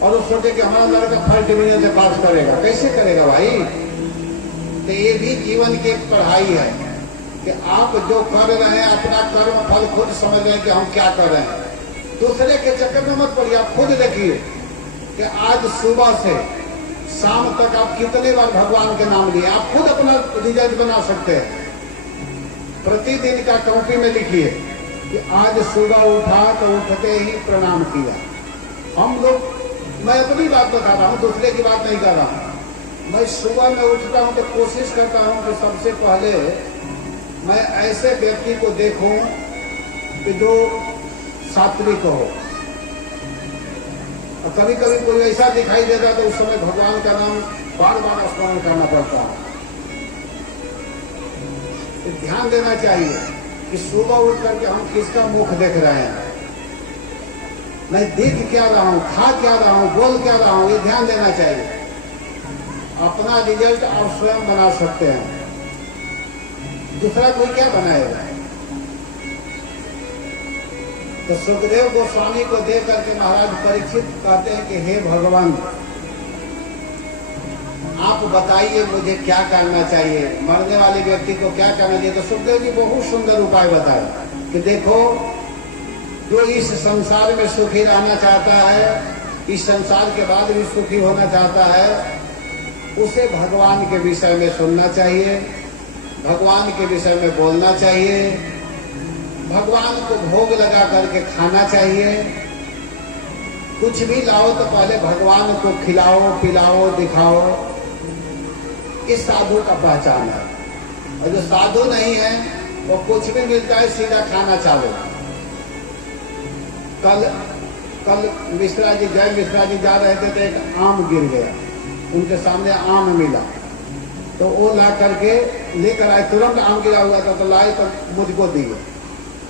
और उस सोचे कि हमारा लड़का फर्स्ट डिवीजन से पास करेगा, कैसे करेगा भाई? तो ये भी जीवन की एक पढ़ाई है कि आप जो कर रहे हैं अपना कर्म फल खुद समझ रहे हैं कि हम क्या कर रहे हैं। दूसरे के चक्कर में मत पड़िए। आप खुद देखिए कि आज सुबह से शाम तक आप कितने बार भगवान के नाम लिए। आप खुद अपना रिजल्ट बना सकते हैं। प्रतिदिन का कॉपी में लिखिए कि आज सुबह उठा तो उठते ही प्रणाम किया। हम लोग, मैं अपनी बात बता रहा हूँ, दूसरे की बात नहीं कर रहा हूँ। मैं सुबह में उठता हूँ तो कोशिश करता हूँ कि सबसे पहले मैं ऐसे व्यक्ति को देखूं कि जो सात्विक हो। और कभी कभी कोई ऐसा दिखाई देता तो उस समय भगवान का नाम बार बार स्मरण करना पड़ता है। तो ध्यान देना चाहिए कि सुबह उठ करके हम किसका मुख देख रहे हैं, मैं देख क्या रहा हूं, खा क्या रहा हूं, बोल क्या रहा हूं, ये ध्यान देना चाहिए। अपना रिजल्ट आप स्वयं बना सकते हैं, दूसरा कोई क्या बनाएगा। तो सुखदेव गोस्वामी को देख करके महाराज परीक्षित कहते हैं कि हे भगवान, आप बताइए मुझे क्या करना चाहिए, मरने वाले व्यक्ति को क्या करना चाहिए। तो सुखदेव जी बहुत सुंदर उपाय बताए कि देखो, जो इस संसार में सुखी रहना चाहता है, इस संसार के बाद भी सुखी होना चाहता है, उसे भगवान के विषय में सुनना चाहिए, भगवान के विषय में बोलना चाहिए, भगवान को भोग लगा करके खाना चाहिए। कुछ भी लाओ तो पहले भगवान को खिलाओ, पिलाओ, दिखाओ। इस साधु का पहचान है। और जो साधु नहीं है वो कुछ भी मिलता है सीधा खाना चालू। कल मिश्रा जी, जय मिश्रा जी जा रहे थे तो एक आम गिर गया, उनके सामने आम मिला तो वो ला करके लेकर आए। तुरंत आम गिरा हुआ था तो लाए तो मुझको दिए।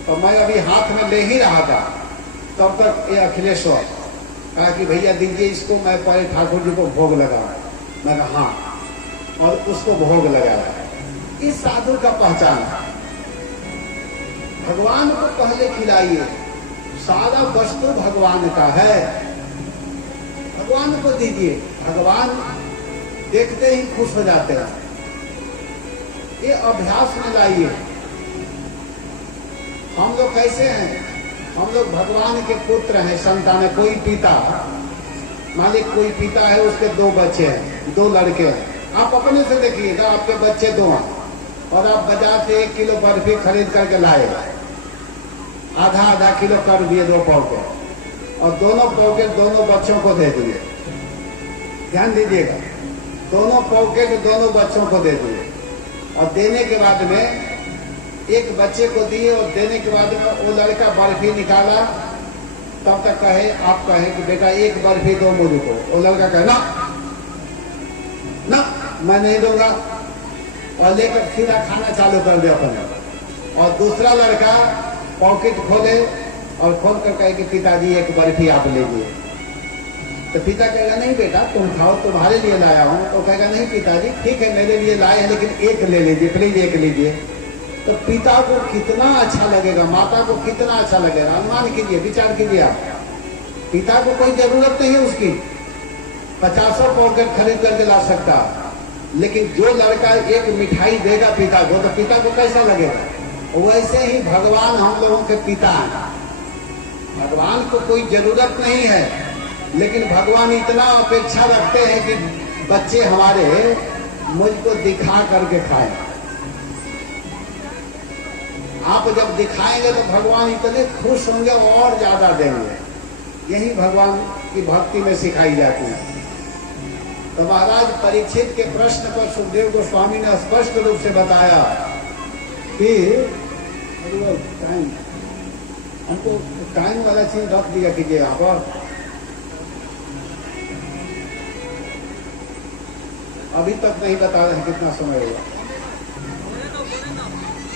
तो मैं अभी हाथ में ले ही रहा था, तब तक ये अखिलेश्वर कहा कि भैया दीजिए इसको, मैं पहले ठाकुर जी को भोग लगा। मैं कहा हाँ, और उसको भोग लगाया। इस साधु का पहचान है। भगवान को पहले खिलाइए, सारा वस्तु भगवान का है, भगवान को दीजिए। भगवान देखते ही खुश हो जाते हैं। ये अभ्यास में लाइए। हम लोग कैसे हैं? हम लोग भगवान के पुत्र हैं, संतान है। कोई पिता, मालिक कोई पिता है, उसके 2 बच्चे हैं, 2 लड़के हैं। आप अपने से देखिएगा, आपके बच्चे 2 हैं और आप बाजार से 1 किलो बर्फी खरीद करके लाए, आधा किलो कर दिए 2 पॉकेट, और दोनों पॉकेट दोनों बच्चों को दे दिए। ध्यान दीजिएगा, दोनों पॉकेट दोनों बच्चों को दे दिए। और देने के बाद में एक बच्चे को दिए, और देने के बाद में वो लड़का बर्फी निकाला तब तक कहे आप कहे कि बेटा एक बर्फी दो मुझको, वो लड़का कहे ना ना मैं नहीं दूंगा, और लेकर सीधा खाना चालू कर दे अपने। और दूसरा लड़का पॉकेट खोले और खोल कर कहे कि पिताजी एक बर्फी आप लीजिए। तो पिता कहेगा नहीं बेटा तुम खाओ, तुम्हारे लिए लाया हूं। तो कहेगा नहीं पिताजी ठीक है मेरे लिए लाए हैं लेकिन एक ले लीजिए प्लीज, एक लीजिए। तो पिता को कितना अच्छा लगेगा, माता को कितना अच्छा लगेगा। अनुमान कीजिए, विचार कीजिए आप। पिता को कोई जरूरत नहीं है उसकी, 50 पॉकेट खरीद करके ला सकता, लेकिन जो लड़का एक मिठाई देगा पिता को, तो पिता को कैसा लगेगा। वैसे ही भगवान हम लोगों के पिता हैं। भगवान को कोई जरूरत नहीं है, लेकिन भगवान इतना अपेक्षा रखते हैं कि बच्चे हमारे मुझको दिखा करके खाएं। आप जब दिखाएंगे तो भगवान इतने खुश होंगे और ज्यादा देंगे। यही भगवान की भक्ति में सिखाई जाती है। तो महाराज परीक्षित के प्रश्न पर सुखदेव गोस्वामी ने स्पष्ट रूप से बताया कि टाइम हमको टाइम वाला चीज रख दिया कीजिए यहाँ पर। अभी तक नहीं बता रहे कितना समय हुआ,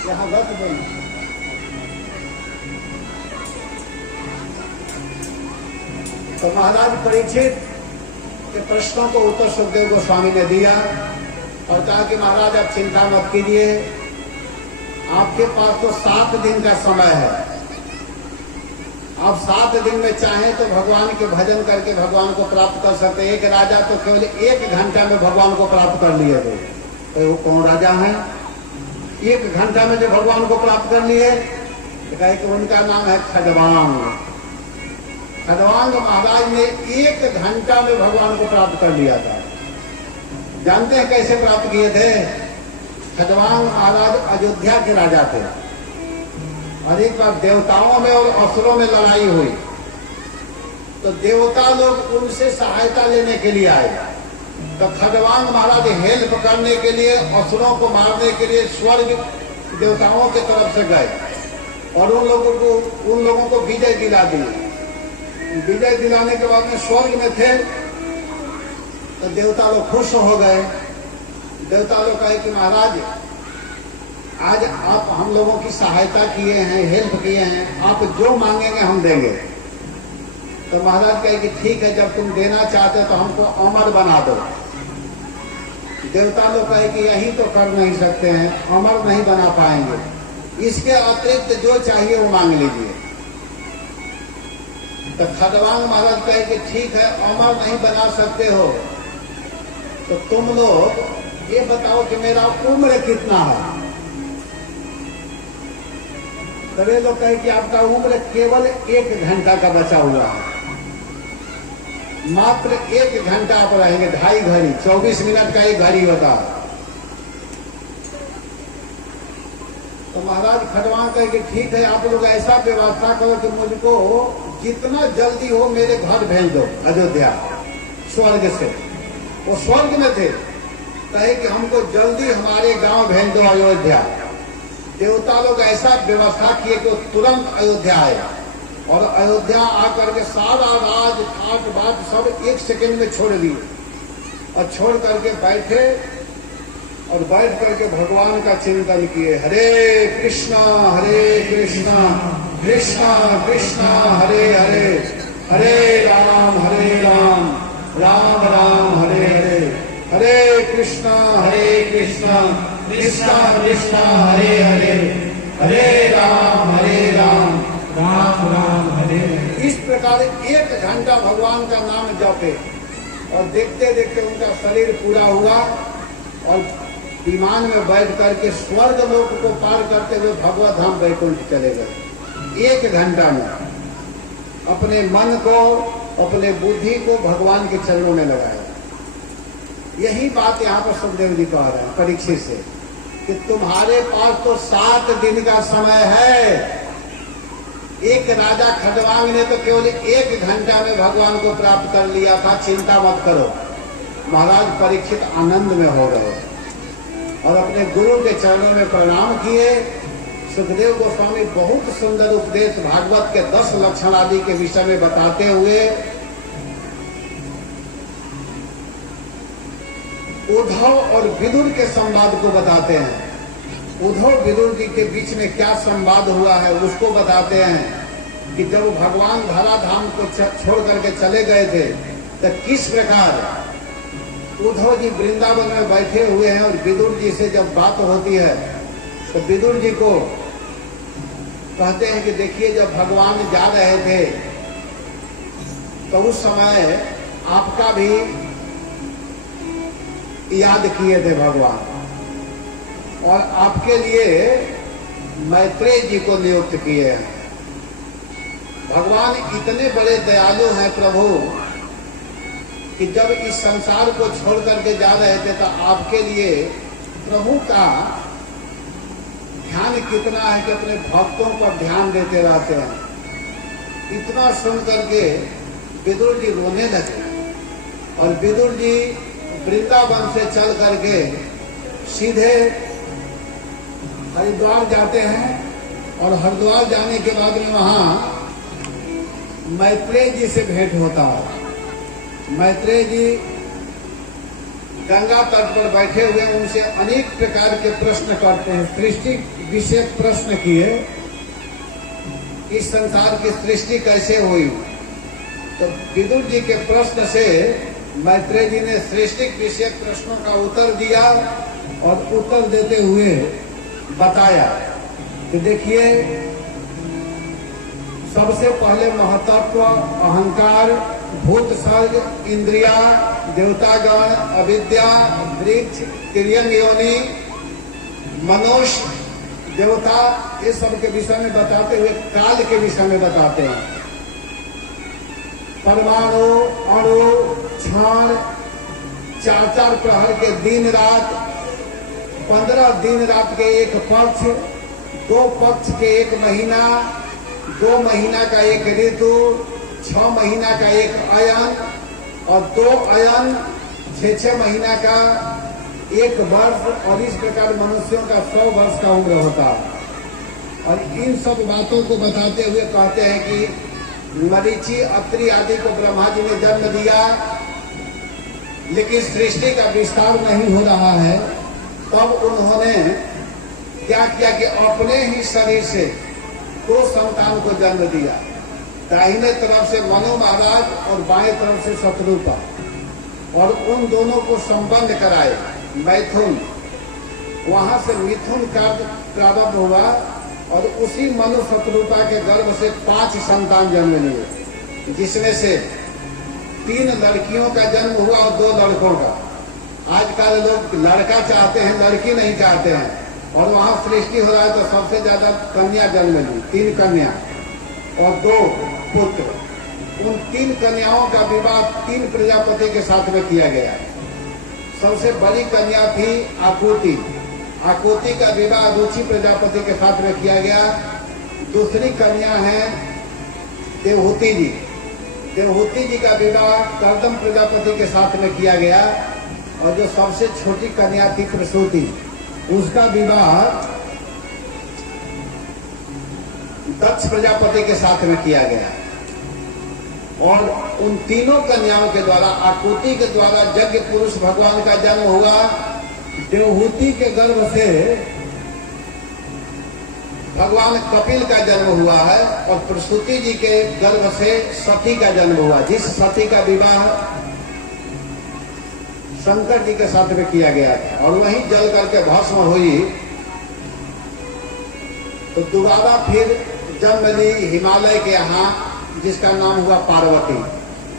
यहाँ रख देना। तो महाराज परीक्षित के प्रश्नों को उत्तर सुखदेव गोस्वामी ने दिया और कहा कि महाराज आप चिंता मत कीजिए, आपके पास तो 7 दिन का समय है। आप 7 दिन में चाहें तो भगवान के भजन करके भगवान को प्राप्त कर सकते हैं। एक राजा तो केवल 1 घंटा में भगवान को प्राप्त कर लिए थे। तो वो कौन राजा है 1 घंटा में जो भगवान को प्राप्त कर लिए? कि उनका नाम है खदवांग। खदवांग महाराज ने 1 घंटा में भगवान को प्राप्त कर लिया था। जानते हैं कैसे प्राप्त किए थे? खदवांग महाराज अयोध्या के राजा थे और एक बार देवताओं में और असुरों में लड़ाई हुई, तो देवता लोग उनसे सहायता लेने के लिए आए। तो खदवांग महाराज हेल्प करने के लिए, असुरों को मारने के लिए स्वर्ग देवताओं की तरफ से गए और उन लोगों को विजय दिला दी। विजय दिलाने के बाद में स्वर्ग में थे तो देवता लोग खुश हो गए। देवता लोग कहे कि महाराज आज आप हम लोगों की सहायता किए हैं, हेल्प किए हैं, आप जो मांगेंगे हम देंगे। तो महाराज कहे कि ठीक है जब तुम देना चाहते हो तो हमको अमर बना दो। देवता लोग कहे कि यही तो कर नहीं सकते हैं, अमर नहीं बना पाएंगे, इसके अतिरिक्त जो चाहिए वो मांग लीजिए। तो खदवांग महाराज कहे कि ठीक है अमर नहीं बना सकते हो तो तुम लोग ये बताओ कि मेरा उम्र कितना है। तब ये लोग कहे कि आपका उम्र केवल 1 घंटा का बचा हुआ है, मात्र 1 घंटा आप रहेंगे, 2.5 घड़ी, 24 मिनट का 1 घड़ी होता है। तो महाराज खडवांग कहे कि ठीक है आप लोग ऐसा व्यवस्था करो कि मुझको जितना जल्दी हो मेरे घर भेज दो अयोध्या स्वर्ग से। वो स्वर्ग में थे, कहे कि हमको जल्दी हमारे गांव भेज दो अयोध्या। देवता लोग ऐसा व्यवस्था किए कि वो तुरंत अयोध्या आए और अयोध्या आकर के सारा राज ठाट बाट सब 1 सेकंड में छोड़ दिए और छोड़ करके बैठे और बैठ करके भगवान का चिंतन किए। हरे कृष्णा कृष्णा कृष्णा हरे हरे, हरे राम राम राम हरे हरे, हरे कृष्णा कृष्णा कृष्णा हरे हरे, हरे राम राम राम हरे हरे। इस प्रकार 1 घंटा भगवान का नाम जपे और देखते देखते उनका शरीर पूरा हुआ और विमान में बैठ करके स्वर्ग लोक को पार करते हुए भगवत धाम वैकुंठ चले गए। 1 घंटा में अपने मन को, अपने बुद्धि को भगवान के चरणों में लगाया। यही बात यहाँ पर सुखदेव जी कह रहे हैं परीक्षित से कि तुम्हारे पास तो 7 दिन का समय है। एक राजा खडवांग ने तो केवल 1 घंटा में भगवान को प्राप्त कर लिया था, चिंता मत करो। महाराज परीक्षित आनंद में हो गए और अपने गुरु के चरणों में प्रणाम किए, सुखदेव गोस्वामी बहुत सुंदर उपदेश भागवत के 10 लक्षण आदि के विषय में बताते हुए उद्धव और विदुर के संवाद को बताते हैं। उद्धव विदुर जी के बीच में क्या संवाद हुआ है उसको बताते हैं कि जब भगवान धराधाम को छोड़ करके चले गए थे तो किस प्रकार उद्धव जी वृंदावन में बैठे हुए हैं और विदुर जी से जब बात होती है तो विदुर जी को कहते हैं कि देखिए जब भगवान जा रहे थे तो उस समय आपका भी याद किए थे भगवान और आपके लिए मैत्रेय जी को नियुक्त किए हैं। भगवान इतने बड़े दयालु हैं प्रभु कि जब इस संसार को छोड़ करके जा रहे थे तो आपके लिए प्रभु का ध्यान कितना है कि अपने भक्तों पर ध्यान देते रहते हैं। इतना सुन करके विदुर जी रोने लगे और विदुर जी वृंदावन से चल करके सीधे हरिद्वार जाते हैं और हरिद्वार जाने के बाद में वहां मैत्रेय जी से भेंट होता है। मैत्रेय जी गंगा तट पर बैठे हुए उनसे अनेक प्रकार के प्रश्न करते हैं। सृष्टि विषय प्रश्न किए, इस संसार की सृष्टि कैसे हुई। तो विदुर जी के प्रश्न से मैत्रेय जी ने सृष्टि विषय प्रश्नों का उत्तर दिया और उत्तर देते हुए बताया कि देखिए सबसे पहले महतत्व अहंकार, भूत सर्ग, इंद्रिया, देवतागण, अविद्या, वृक्ष, तिर्यंग योनि, मनुष्य, देवता, ये सब के विषय में बताते हुए काल के विषय में बताते हैं। परमाणु, अणु, क्षण, 4-4 प्रहर के दिन रात, 15 दिन रात के एक पक्ष, 2 पक्ष के एक महीना, 2 महीना का एक ऋतु, 6 महीना का एक अयन और 2 अयन, 6 महीना का एक वर्ष और इस प्रकार मनुष्यों का 100 वर्ष का उम्र होता है। और इन सब बातों को बताते हुए कहते हैं कि मरीचि, अत्रि आदि को ब्रह्मा जी ने जन्म दिया, लेकिन सृष्टि का विस्तार नहीं हो रहा है। तब उन्होंने क्या किया कि अपने ही शरीर से 2 संतान को जन्म दिया। दाहिने तरफ से मनु महाराज और बाएं तरफ से शत्रुपा, और उन दोनों को संबंध कराए मैथुन। वहां से मिथुन का प्रारंभ हुआ और उसी मनु शत्रुपा के गर्भ से 5 संतान जन्म लिए, जिसमें से 3 लड़कियों का जन्म हुआ और 2 लड़कों का। आजकल लोग लड़का चाहते हैं, लड़की नहीं चाहते हैं, और वहां सृष्टि हो रहा है तो सबसे ज्यादा कन्या जन्म ली, 3 कन्या और 2 पुत्र। उन 3 कन्याओं का विवाह 3 प्रजापति के साथ में किया गया। सबसे बड़ी कन्या थी आकुति। आकुति का विवाह रुचि प्रजापति के साथ में किया गया। दूसरी कन्या है देवहूति जी। देवहूति जी का विवाह कर्दम प्रजापति के साथ में किया गया। और जो सबसे छोटी कन्या थी प्रसूति, उसका विवाह दक्ष प्रजापति के साथ में किया गया। और उन तीनों कन्याओं के द्वारा, आकुति के द्वारा यज्ञ पुरुष भगवान का जन्म हुआ। देवहूति के गर्भ से भगवान कपिल का जन्म हुआ है और प्रसूति जी के गर्भ से सती का जन्म हुआ, जिस सती का विवाह शंकर जी के साथ में किया गया था और वहीं जल करके भस्म हुई। तो दोबारा फिर जन्म ली हिमालय के यहाँ, जिसका नाम हुआ पार्वती,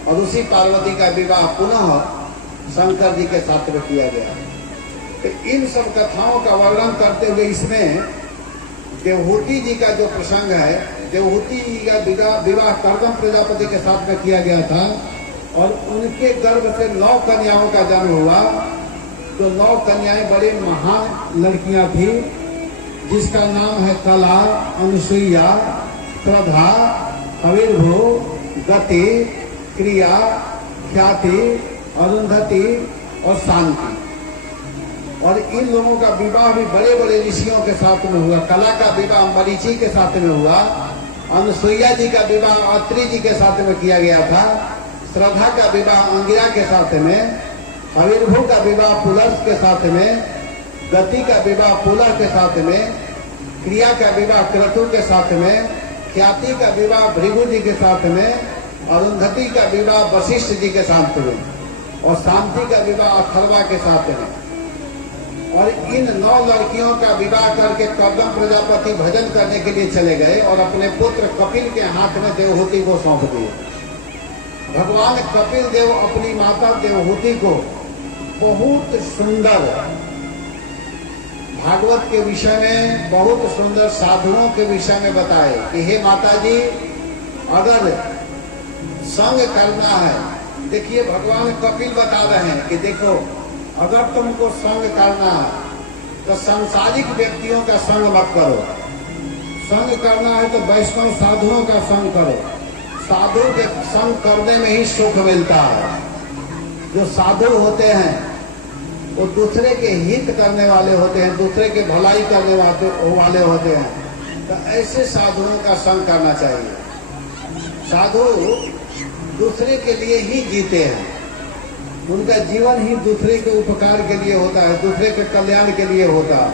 और उसी पार्वती का विवाह पुनः शंकर जी के साथ में किया गया। तो इन सब कथाओं का वर्णन करते हुए इसमें देवहूति जी का जो प्रसंग है, देवहूति जी का विवाह कर्दम प्रजापति के साथ में किया गया था और उनके गर्भ से 9 कन्याओं का जन्म हुआ। तो 9 कन्याएं बड़ी महान लड़कियां थी, जिसका नाम है कला, अनुसुईया, प्रधा, अविर्भू, गति, क्रिया, ख्याति, अरुंधति और शांति। और इन लोगों का विवाह भी बड़े बड़े ऋषियों के साथ में हुआ। कला का विवाह मरीचि के साथ में हुआ, अनुसुईया जी का विवाह अत्रि जी के साथ में किया गया था, श्रद्धा का विवाह अंगिरा के साथ में, हविर्भु का विवाह पुलस के साथ में, गति का विवाह पुलह के साथ में, क्रिया का विवाह क्रतु के साथ में, ख्याति का विवाह भृगु जी के साथ में, अरुंधति का विवाह वशिष्ठ जी के साथ में, और शांति का विवाह अथर्वा के साथ में। और इन 9 लड़कियों का विवाह करके कर्दम प्रजापति भजन करने के लिए चले गए और अपने पुत्र कपिल के हाथ में देवहूति को सौंप दिए। भगवान कपिल देव अपनी माता देवहूति को बहुत सुंदर भागवत के विषय में, बहुत सुंदर साधुओं के विषय में बताए कि हे माता जी, अगर संग करना है, देखिए भगवान कपिल बता रहे हैं कि देखो, अगर तुमको संग करना है तो सांसारिक व्यक्तियों का संग मत करो। संग करना है तो वैष्णव साधुओं का संग करो। साधु के संग करने में ही सुख मिलता है। जो साधु होते हैं वो दूसरे के हित करने वाले होते हैं, दूसरे के भलाई करने वाले होते हैं। तो ऐसे साधुओं का संग करना चाहिए। साधु दूसरे के लिए ही जीते हैं, उनका जीवन ही दूसरे के उपकार के लिए होता है, दूसरे के कल्याण के लिए होता है।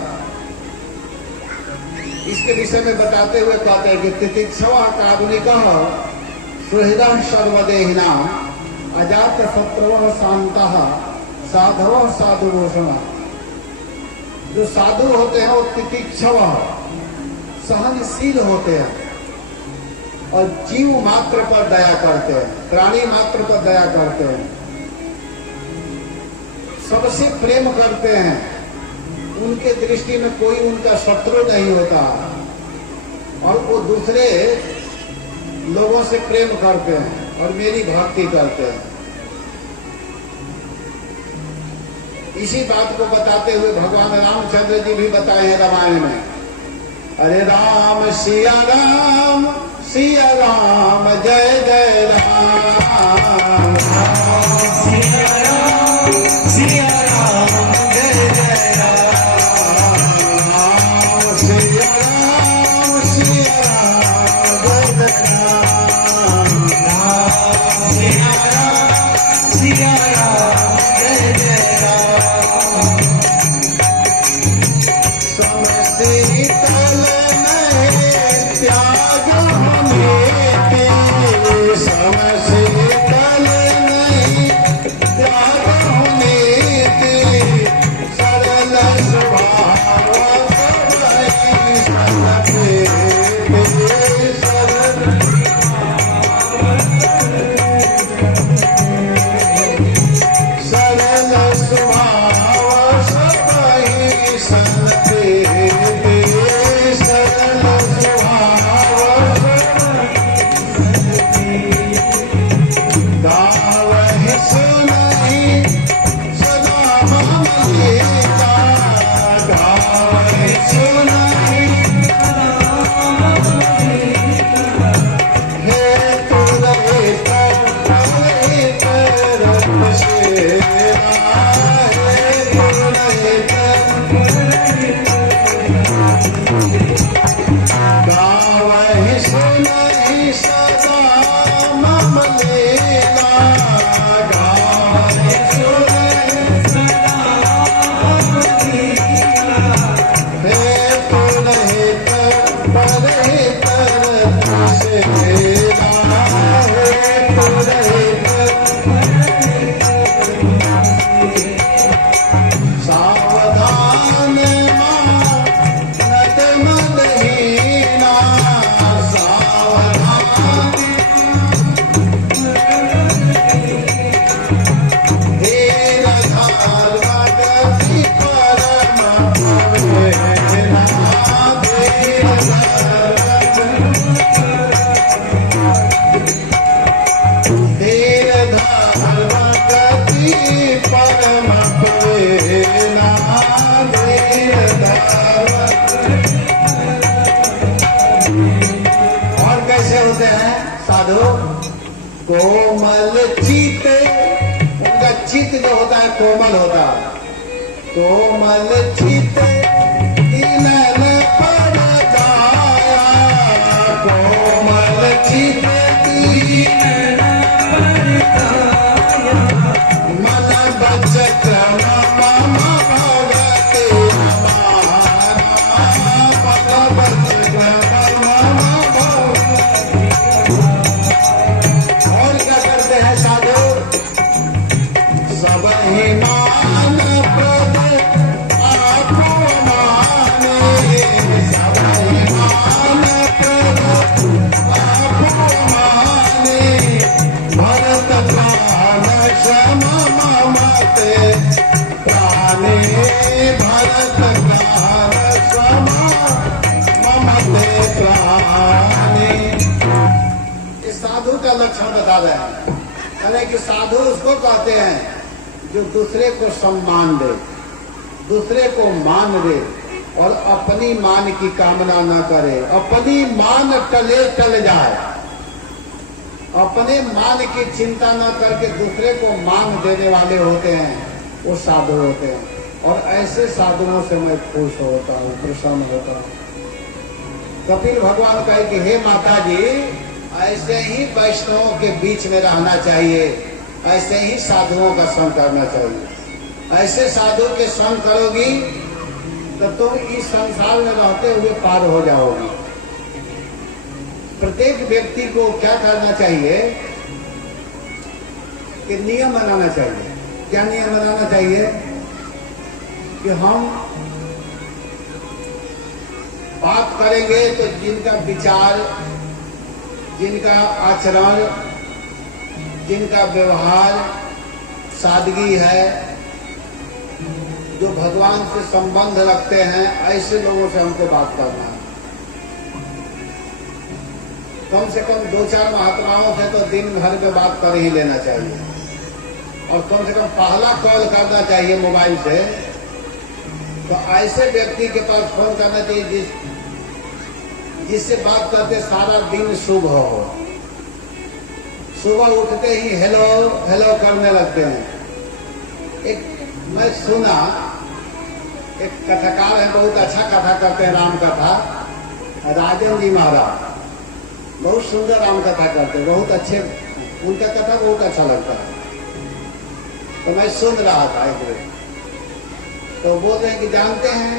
इसके विषय में बताते हुए कहते हैं कि तितिक्षवा कारुणिकः सुहृदः सर्वदेहिना अजात शत्रुवः शान्तः साधवः साधुभूषणः। जो साधु होते हैं वो तितिक्षवः सहनशील होते हैं और जीव मात्र पर दया करते हैं, प्राणी मात्र पर दया करते हैं, सबसे प्रेम करते हैं। उनके दृष्टि में कोई उनका शत्रु नहीं होता और वो दूसरे लोगों से प्रेम करते हैं और मेरी भक्ति करते हैं। इसी बात को बताते हुए भगवान रामचंद्र जी भी बताए हैं रामायण में, अरे राम सिया राम जय जय राम, सिया राम जय जय राम, सिया राम जय जय राम, सिया राम जय जय राम। समशीतल में त्याग हमें के, समशीतल नहीं त्याग हमें के, सरल स्वभाव सबई सनके, सरल सरल स्वभाव सबई सनके, सरल स्वभाव गावहि सुनहि सदा मम लीला, गावहि सुनहि हे तुरहि तरहि तरत सेवा, हे तुरहि गावहि सुनहि सदा मम लीला, गावहि सुनहि हे तुरहि तरहि तरत सेवा, हे तुरहि सावधान मां नद मदहीना, सावधान धीर धार गति परम पवेना, धीर धार गति परम पवेना, धीर धार। और कैसे होते हैं साधु? कोमल चित, उनका चित जो होता है कोमल होता है, कोमल चित दिलन पर गाया, कोमल चित दीन पर गाया, मन बच क्रम मम भगति हमारा, मन बच क्रम मम भगति। और क्या करते हैं साधु? सब ही मान प्रद आपो माने, सब ही मान प्रद आपो माने, भरत प्राण श्रम ममते प्राणे, भरत प्राण श्रम ममते प्राणे। इस साधु का लक्षण बता रहे हैं, यानी कि साधु उसको कहते हैं जो दूसरे को सम्मान दे, दूसरे को मान दे और अपनी मान की कामना न करे, अपनी मान टले टल जाए, अपने मान की चिंता न करके दूसरे को मान देने वाले होते हैं, वो साधु होते हैं। और ऐसे साधुओं से मैं खुश होता हूँ, प्रसन्न होता हूँ। कपिल भगवान कहे कि हे माता जी, ऐसे ही वैष्णवों के बीच में रहना चाहिए, ऐसे ही साधुओं का संग करना चाहिए। ऐसे साधु के संग करोगी तो तुम इस संसार में रहते हुए पार हो जाओगी। प्रत्येक व्यक्ति को क्या करना चाहिए कि नियम बनाना चाहिए। क्या नियम बनाना चाहिए? कि हम बात करेंगे तो जिनका विचार, जिनका आचरण, जिनका व्यवहार सादगी है, जो भगवान से संबंध रखते हैं, ऐसे लोगों से हमको बात करना है। कम से कम 2-4 महात्माओं से तो दिन भर में बात कर ही लेना चाहिए, और कम से कम पहला कॉल करना चाहिए मोबाइल से। तो ऐसे व्यक्ति के पास फोन करना चाहिए जिससे बात करते सारा दिन शुभ हो। सुबह उठते ही हेलो हेलो करने लगते हैं। एक मैं सुना, एक कथाकार है, बहुत अच्छा कथा करते हैं, राम कथा, राजन जी महाराज, बहुत सुंदर राम कथा करते हैं, बहुत अच्छे, उनका कथा बहुत अच्छा लगता है। तो मैं सुन रहा था एक दिन, तो बोल रहे हैं कि जानते हैं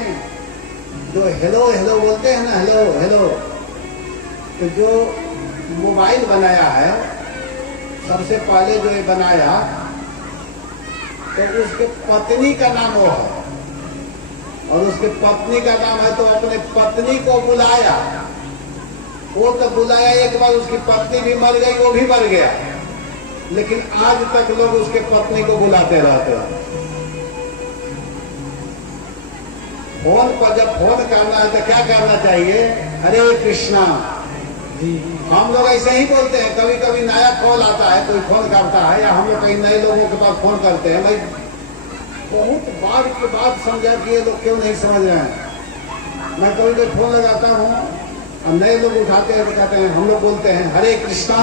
जो हेलो हेलो बोलते हैं ना, हेलो हेलो, तो जो मोबाइल बनाया है, सबसे पहले जो ये बनाया, तो उसके पत्नी का नाम वो है, और उसके पत्नी का नाम है, तो अपने पत्नी को बुलाया। वो तो बुलाया एक बार, उसकी पत्नी भी मर गई, वो भी मर गया, लेकिन आज तक लोग उसके पत्नी को बुलाते रहते हैं। फोन पर जब फोन करना है तो क्या करना चाहिए? हरे कृष्णा। हम लोग ऐसे ही बोलते हैं। कभी कभी नया कॉल आता है, कोई फोन करता है, या हम लोग कई नए लोगों के पास फोन करते हैं। भाई बहुत बार के बाद समझा कि ये लोग क्यों नहीं समझ रहे हैं। मैं कभी कभी फोन लगाता हूँ और नए लोग उठाते हैं तो कहते हैं, हम लोग बोलते हैं हरे कृष्णा,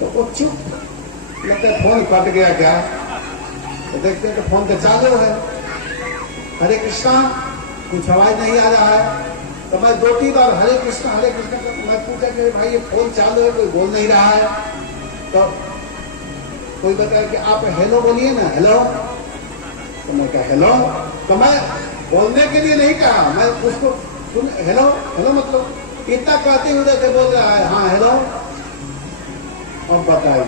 तो वो चुप लगता है, फोन कट गया क्या? तो देखते हैं तो फोन तो चालू है, हरे कृष्णा, कुछ आवाज नहीं आ रहा है। तो मैं 2-3 बार हरे कृष्णा मैं पूछा कि भाई ये फोन चालू है, कोई बोल नहीं रहा है। तो कोई बताया कि आप हेलो बोलिए ना, हेलो। तो मैं कहा हेलो, तो मैं बोलने के लिए नहीं कहा, मैं उसको सुन, हेलो हेलो मतलब इतना कहते हुए से बोल रहा है, हाँ हेलो। अब बताइए,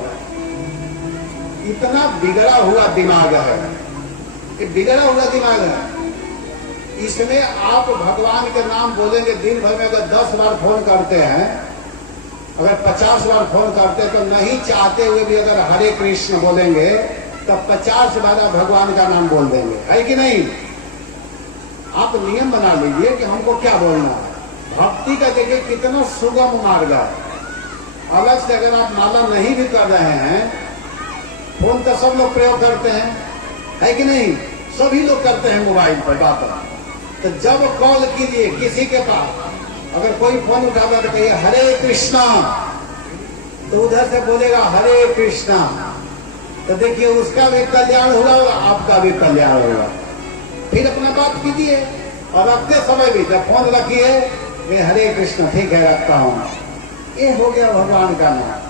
इतना बिगड़ा हुआ दिमाग है, कि बिगड़ा हुआ दिमाग है। इसमें आप भगवान के नाम बोलेंगे दिन भर में, अगर 10 बार फोन करते हैं, अगर 50 बार फोन करते हैं, तो नहीं चाहते हुए भी अगर हरे कृष्ण बोलेंगे तब 50 बार भगवान का नाम बोल देंगे, है कि नहीं? आप नियम बना लीजिए कि हमको क्या बोलना है। भक्ति का देखिए कितना सुगम मार्ग है। अलग से अगर आप माला नहीं भी कर रहे हैं, फोन तो सब लोग प्रयोग करते हैं, है कि नहीं? सभी लोग करते हैं मोबाइल पर बात। तो जब कॉल कीजिए किसी के पास, अगर कोई फोन उठाता तो कहिए हरे कृष्णा, तो उधर से बोलेगा हरे कृष्णा, तो देखिए उसका भी कल्याण होगा और आपका भी कल्याण होगा। फिर अपना बात कीजिए। और रखते समय भी जब फोन रखिए, हरे कृष्ण, ठीक है रखता हूं, ये हो गया भगवान का नाम।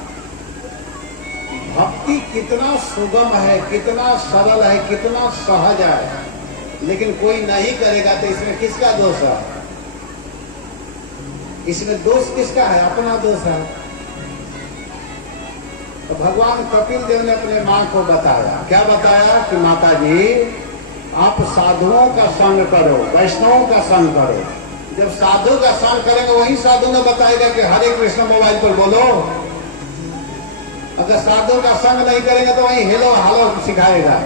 भक्ति कितना सुगम है, कितना सरल है, कितना सहज है, लेकिन कोई नहीं करेगा तो इसमें किसका दोष है? इसमें दोष किसका है? अपना दोष है। तो भगवान कपिल देव ने अपने मां को बताया, क्या बताया कि माता जी आप साधुओं का संग करो, वैष्णवों का संग करो। जब साधु का संग करेंगे वही साधु ने बताएगा कि हरे कृष्ण मोबाइल पर बोलो। अगर साधु का संग नहीं करेंगे तो वही हेलो हालो सिखाएगा।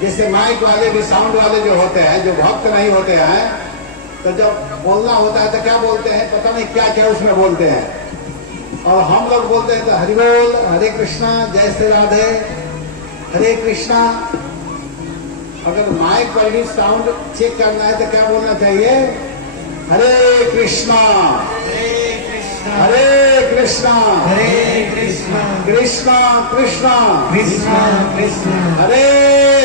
जैसे माइक वाले भी, साउंड वाले जो होते हैं, जो भक्त नहीं होते हैं, तो जब बोलना होता है तो क्या बोलते हैं, पता नहीं क्या क्या उसमें बोलते हैं। और हम लोग बोलते हैं तो हरि बोल, हरे कृष्णा, जय श्री राधे, हरे कृष्णा। अगर माइक पर भी साउंड चेक करना है तो क्या बोलना चाहिए? हरे कृष्णा, हरे कृष्णा, हरे कृष्णा, कृष्णा कृष्णा, कृष्णा कृष्णा, हरे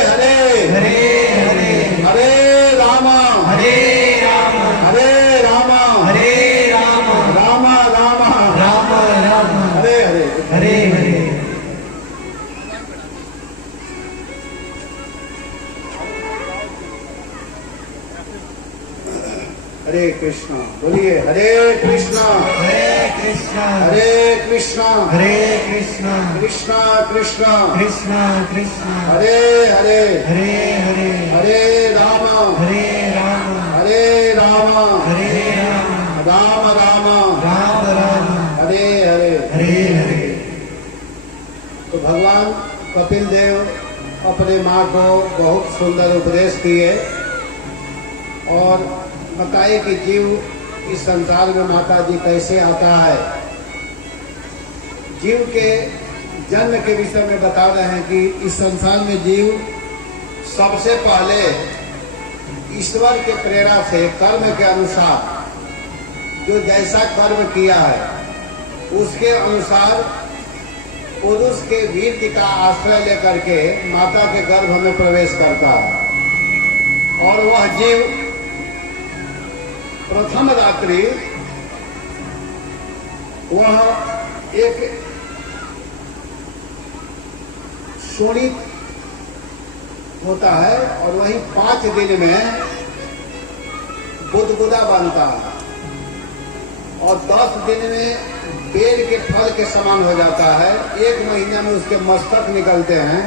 हरे, हरे हरे, हरे रामा, हरे राम, हरे रामा, हरे राम, रामा रामा, राम राम, हरे हरे, हरे हरे। हरे कृष्णा। बोलिए हरे कृष्णा, हरे कृष्णा, हरे कृष्णा, हरे कृष्णा, कृष्णा कृष्णा, कृष्णा कृष्णा, हरे हरे, हरे हरे, हरे रामा, हरे राम, हरे रामा, हरे राम, राम रामा, राम राम, हरे हरे। हरे हरे। तो भगवान कपिल देव अपने माँ को बहुत सुंदर उपदेश किए और बताए कि जीव इस संसार में माता जी कैसे आता है। जीव के जन्म के विषय में बता रहे हैं कि इस संसार में जीव सबसे पहले ईश्वर के प्रेरणा से, कर्म के अनुसार, जो जैसा कर्म किया है उसके अनुसार पुरुष के वीर्य का आश्रय लेकर के माता के गर्भ में प्रवेश करता है। और वह जीव प्रथम रात्रि वह एक शोणित होता है और वही 5 दिन में बुदबुदा बनता है और 10 दिन में बेर के फल के समान हो जाता है। 1 महीने में उसके मस्तक निकलते हैं,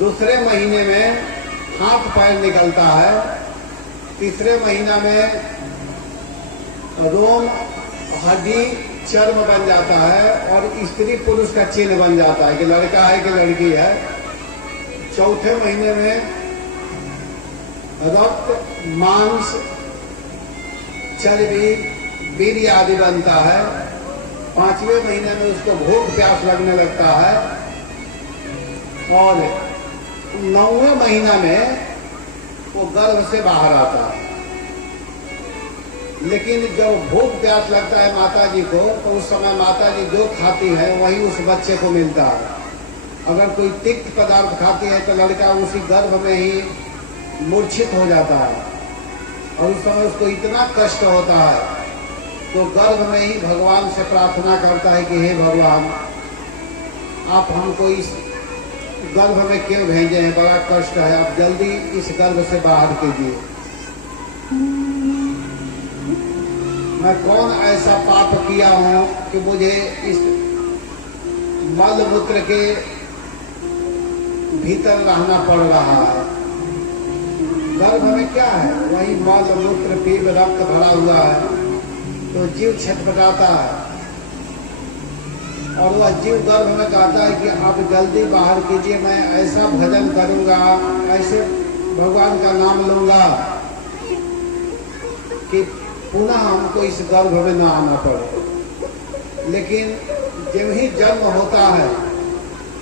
दूसरे महीने में हाथ पैर निकलता है, तीसरे महीना में रोम, हड्डी, चर्म बन जाता है और स्त्री पुरुष का चिन्ह बन जाता है कि लड़का है कि लड़की है। चौथे महीने में रक्त, मांस, चर्बी, वीर्य आदि बनता है। 5वें महीने में उसको भूख प्यास लगने लगता है और 9वें महीना में वो गर्भ से बाहर आता है। लेकिन जब भूख प्यास लगता है माता जी को तो उस समय माता जी जो खाती है वही उस बच्चे को मिलता है। अगर कोई तिक्त पदार्थ खाती है तो लड़का उसी गर्भ में ही मूर्छित हो जाता है और उस समय उसको इतना कष्ट होता है तो गर्भ में ही भगवान से प्रार्थना करता है कि हे भगवान, आप हमको इस गर्भ में क्यों भेजे हैं, बड़ा कष्ट है, आप जल्दी इस गर्भ से बाहर कीजिए। मैं कौन ऐसा पाप किया हूं कि मुझे इस मल मूत्र के भीतर रहना पड़ रहा है। गर्भ में क्या है? वही मल मूत्र पीप रक्त भरा हुआ है तो जीव छटपटाता है और वह जीव गर्भ में कहता है कि आप जल्दी बाहर कीजिए, मैं ऐसा भजन करूंगा, ऐसे भगवान का नाम लूंगा कि पुनः हमको इस गर्भ में न आना पड़े। लेकिन जब ही जन्म होता है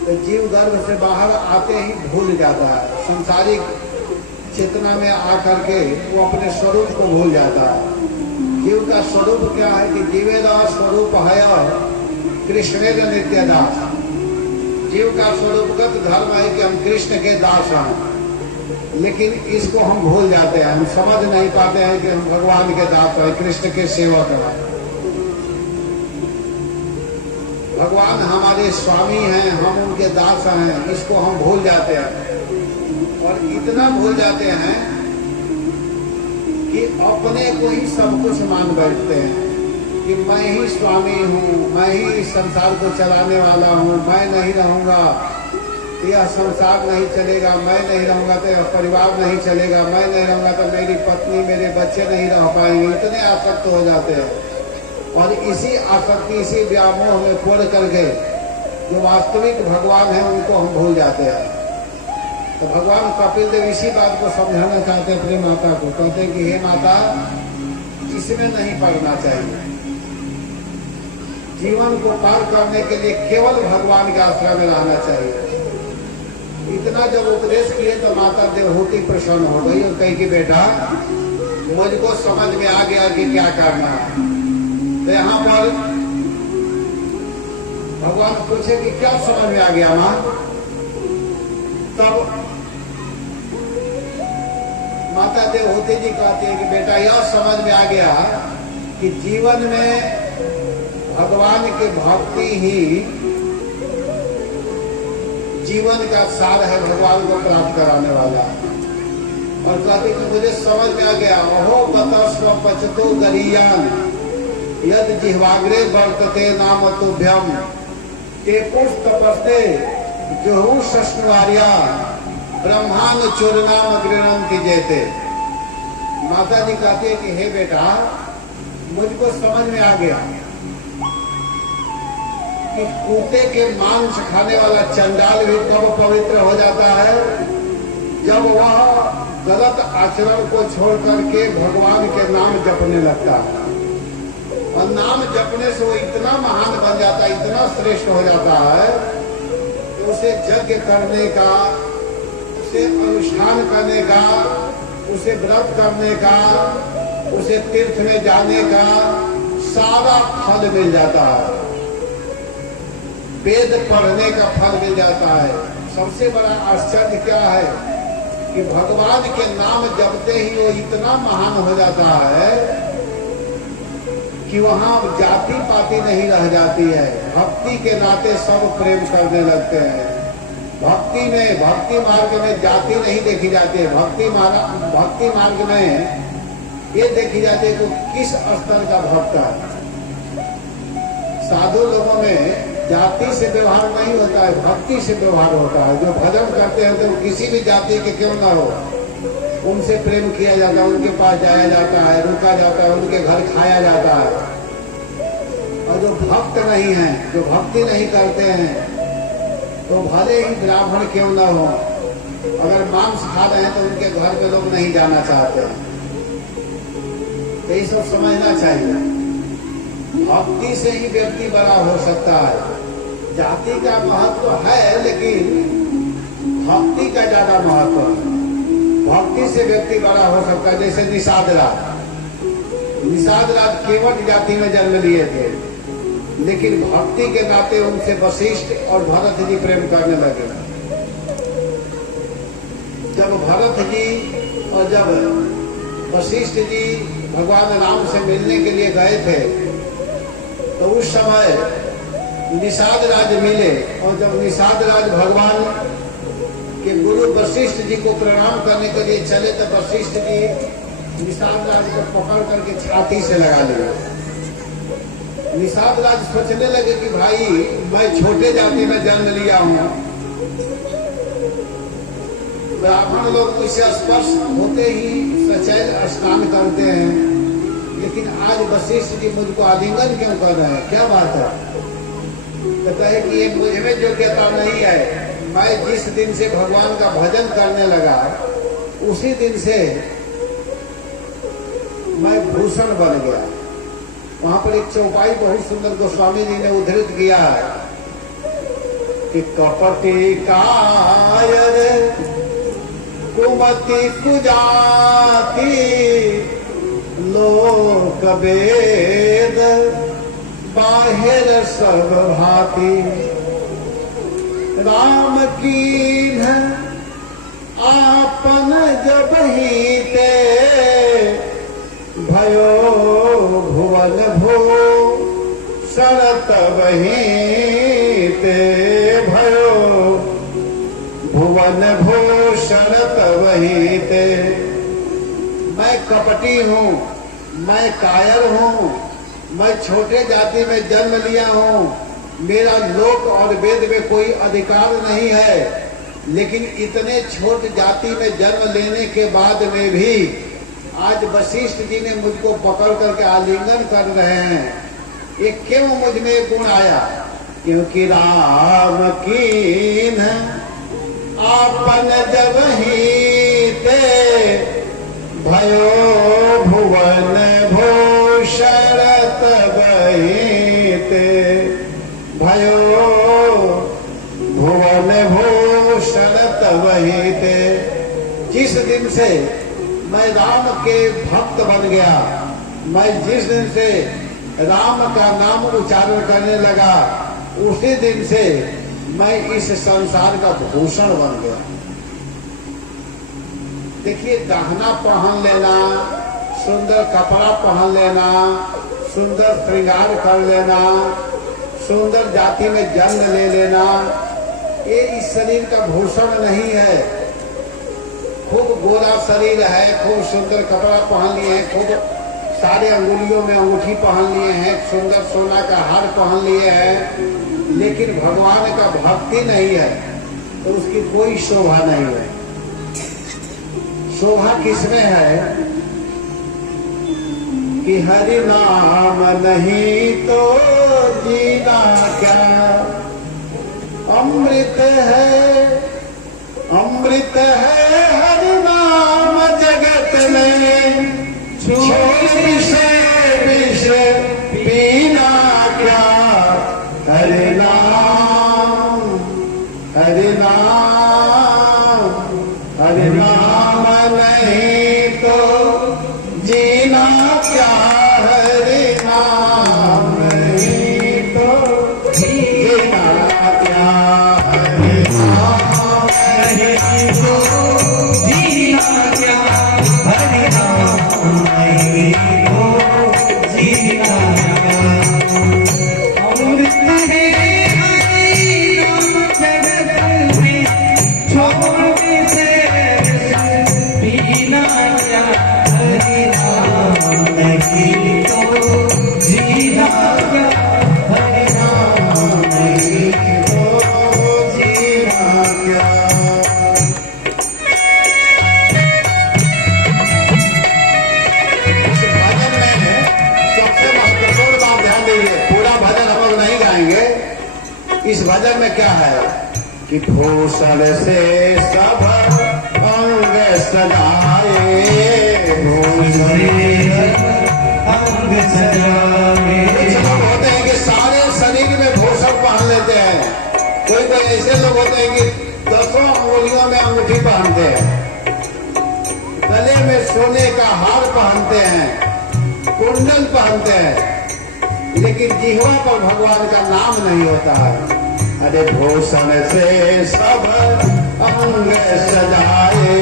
तो जीव गर्भ से बाहर आते ही भूल जाता है, संसारिक चेतना में आकर के वो अपने स्वरूप को भूल जाता है। जीव का स्वरूप क्या है कि जीवेदा स्वरूप है कृष्णेर नित्य दास। जीव का स्वरूपगत धर्म है कि हम कृष्ण के दास हैं। लेकिन इसको हम भूल जाते हैं, हम समझ नहीं पाते हैं कि हम भगवान के दास हैं, कृष्ण के सेवक हैं। भगवान हमारे स्वामी हैं, हम उनके दास हैं, इसको हम भूल जाते हैं। और इतना भूल जाते हैं कि अपने को ही सब कुछ मान बैठते हैं कि मैं ही स्वामी हूँ, मैं ही इस संसार को चलाने वाला हूँ, मैं नहीं रहूंगा यह संसार नहीं चलेगा, मैं नहीं रहूंगा तो यह परिवार नहीं चलेगा, मैं नहीं रहूंगा तो मेरी पत्नी मेरे बच्चे नहीं रह पाएंगे। इतने आसक्त हो जाते हैं और इसी आसक्ति, इसी व्यामोह में पड़ करके जो वास्तविक भगवान है उनको हम भूल जाते हैं। तो भगवान कपिल देव इसी बात को समझाना चाहते हैं अपनी माता को। कहते हैं कि हे माता, इसमें नहीं पड़ना चाहिए। जीवन को पार करने के लिए केवल भगवान के आश्रय में रहना चाहिए। इतना जब उपदेश किए तो माता देवहूति प्रसन्न हो गई और कही कि बेटा मुझको समझ में आ गया कि क्या करना है। तो यहाँ पर भगवान पूछे कि क्या समझ में आ गया मां? तब माता देवहूति जी कहती है कि बेटा यह समझ में आ गया कि जीवन में भगवान की भक्ति ही जीवन का सार है, भगवान को प्राप्त कराने वाला। और कहते कि मुझे समझ में आ गया, अहो बतस्व पचतो गरीयान यद जिह्वाग्रे वर्तते नाम तुभ्यम ते पुष्ट तपस्ते जोहु शश्नुआर्या ब्रह्मांड चूर्णाम गृणंति जेते। माता जी कहते हैं कि हे बेटा, मुझको समझ में आ गया कि कुत्ते के मांस खाने वाला चंडाल भी कब पवित्र हो जाता है, जब वह गलत आचरण को छोड़ करके भगवान के नाम जपने लगता है। और नाम जपने से वो इतना महान बन जाता है, इतना श्रेष्ठ हो जाता है कि उसे यज्ञ करने का, उसे अनुष्ठान करने का, उसे व्रत करने का, उसे तीर्थ में जाने का सारा फल मिल जाता है। वेद पढ़ने का फल मिल जाता है। सबसे बड़ा आश्चर्य क्या है कि भगवान के नाम जपते ही वो इतना महान हो जाता है कि वहां जाति पाति नहीं रह जाती है। भक्ति के नाते सब प्रेम करने लगते हैं। भक्ति में, भक्ति मार्ग में जाति नहीं देखी जाती है। भक्ति मार्ग में ये देखी जाती है कि किस स्तर का भक्त है। साधु लोगों में जाति से व्यवहार नहीं होता है, भक्ति से व्यवहार होता है। जो भजन करते हैं तो किसी भी जाति के क्यों ना हो, उनसे प्रेम किया जाता है, उनके पास जाया जाता है, रुका जाता है, उनके घर खाया जाता है। और जो भक्त नहीं है, जो भक्ति नहीं करते हैं, तो भले ही ब्राह्मण क्यों ना हो, अगर मांस खा रहे हैं तो उनके घर के लोग नहीं जाना चाहते हैं। तो ये सब समझना चाहिए। भक्ति से ही व्यक्ति बड़ा हो सकता है। जाति का महत्व है, लेकिन भक्ति का ज्यादा महत्व है। भक्ति से व्यक्ति बड़ा हो सकता है। जैसे निषाद राज केवट जाति में जन्म लिए थे, लेकिन भक्ति के नाते उनसे वशिष्ठ और भरत जी प्रेम करने लगे। जब भरत जी और जब वशिष्ठ जी भगवान राम से मिलने के लिए गए थे, तो उस समय निषाद राज मिले। और जब निषाद राज भगवान के गुरु वशिष्ठ जी को प्रणाम करने के लिए चले, तो वशिष्ठ जी निषाद राज को पकड़ करके छाती से लगा लिए। निषाद राज सोचने लगे कि भाई, मैं छोटे जाति में जन्म लिया हूँ, ब्राह्मण लोग मुझसे स्पर्श होते ही सचैल स्नान करते हैं, लेकिन आज वशिष्ठ जी मुझको आलिंगन क्यों कर रहे हैं, क्या बात है? तो कहे कि ये मुझ में योग्यता नहीं है। मैं जिस दिन से भगवान का भजन करने लगा, उसी दिन से मैं भूषण बन गया। वहां पर एक चौपाई बहुत सुंदर गोस्वामी जी ने उद्धृत किया कि कपटी कायर कुमति कुजाति लोक वेद बाहिर सब भांति राम कीन्ह आपन जब ही ते भयो भुवन भूषण तब ही ते भयो भुवन भूषण तब ही ते। मैं कपटी हूँ, मैं कायर हूँ, मैं छोटे जाति में जन्म लिया हूँ, मेरा लोक और वेद में कोई अधिकार नहीं है, लेकिन इतने छोट जाति में जन्म लेने के बाद में भी आज वशिष्ठ जी ने मुझको पकड़ करके आलिंगन कर रहे हैं। ये क्यों मुझ में गुण आया? क्योंकि राम कीन आपन जब ही ते भयो भुवन भूषण तब ही ते भयो भुवन भूषण तब ही ते। जिस दिन से मैं राम के भक्त बन गया, मैं जिस दिन से राम का नाम उच्चारण करने लगा, उसी दिन से मैं इस संसार का भूषण बन गया। देखिए, गहना पहन लेना, सुंदर कपड़ा पहन लेना, सुंदर श्रृंगार कर लेना, सुंदर जाति में जन्म ले लेना, ये इस शरीर का भूषण नहीं है। खूब गोरा शरीर है, खूब सुंदर कपड़ा पहन लिए हैं, खूब सारे अंगुलियों में अंगूठी पहन लिए हैं, सुंदर सोना का हार पहन लिए हैं, लेकिन भगवान का भक्ति नहीं है तो उसकी कोई शोभा नहीं है। शोभा किसमें है कि हरि नाम नहीं तो जीना क्या, अमृत है, अमृत है हरि नाम जगत में, छोड़ विष विष पीना क्या, हरि नाम, हरि नाम, हरि नाम नहीं तो जीना क्या, हरि नाम नहीं तो जीना क्या, हरि नाम नहीं तो जीना क्या, हरि नाम नहीं तो जीना क्या। अमृत है हरि नाम जगत में, छोड़ विषय पीना क्या, हरि नाम नहीं तो जीना क्या, हरि नाम नहीं तो जीना क्या। इस भजन में सबसे महत्वपूर्ण बात ध्यान दीजिए, पूरा भजन हम लोग नहीं गाएंगे। इस भजन में क्या है कि भूषण से सब अंग सजाए, भूषण अंग सजाए। कुछ लोग होते हैं कि सारे शरीर में भूषण पहन लेते हैं, कोई कोई ऐसे लोग होते हैं कि 10 अंगुलियों में अंगूठी पहनते हैं, गले में सोने का हार पहनते हैं, कुंडल पहनते हैं, लेकिन जिह्वा पर भगवान का नाम नहीं होता है। अरे भूषण से सब अंग सजाए,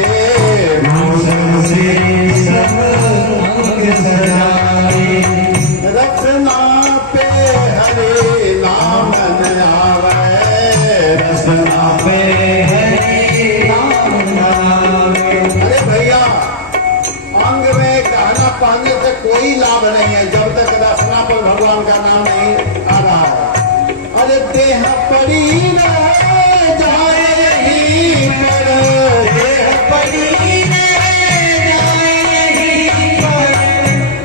भूषण से सब अंग सजाए, रचना पे हरे नाम न आवे, रचना पे हरे नाम न आवे। अरे भैया, अंग में गहना पहनने से कोई लाभ नहीं है जब तक रचना पर भगवान का नाम नहीं आ रहा है। अरे देह पड़ी रह जाए यहीं पर, देह पड़ी रह जाए यहीं पर,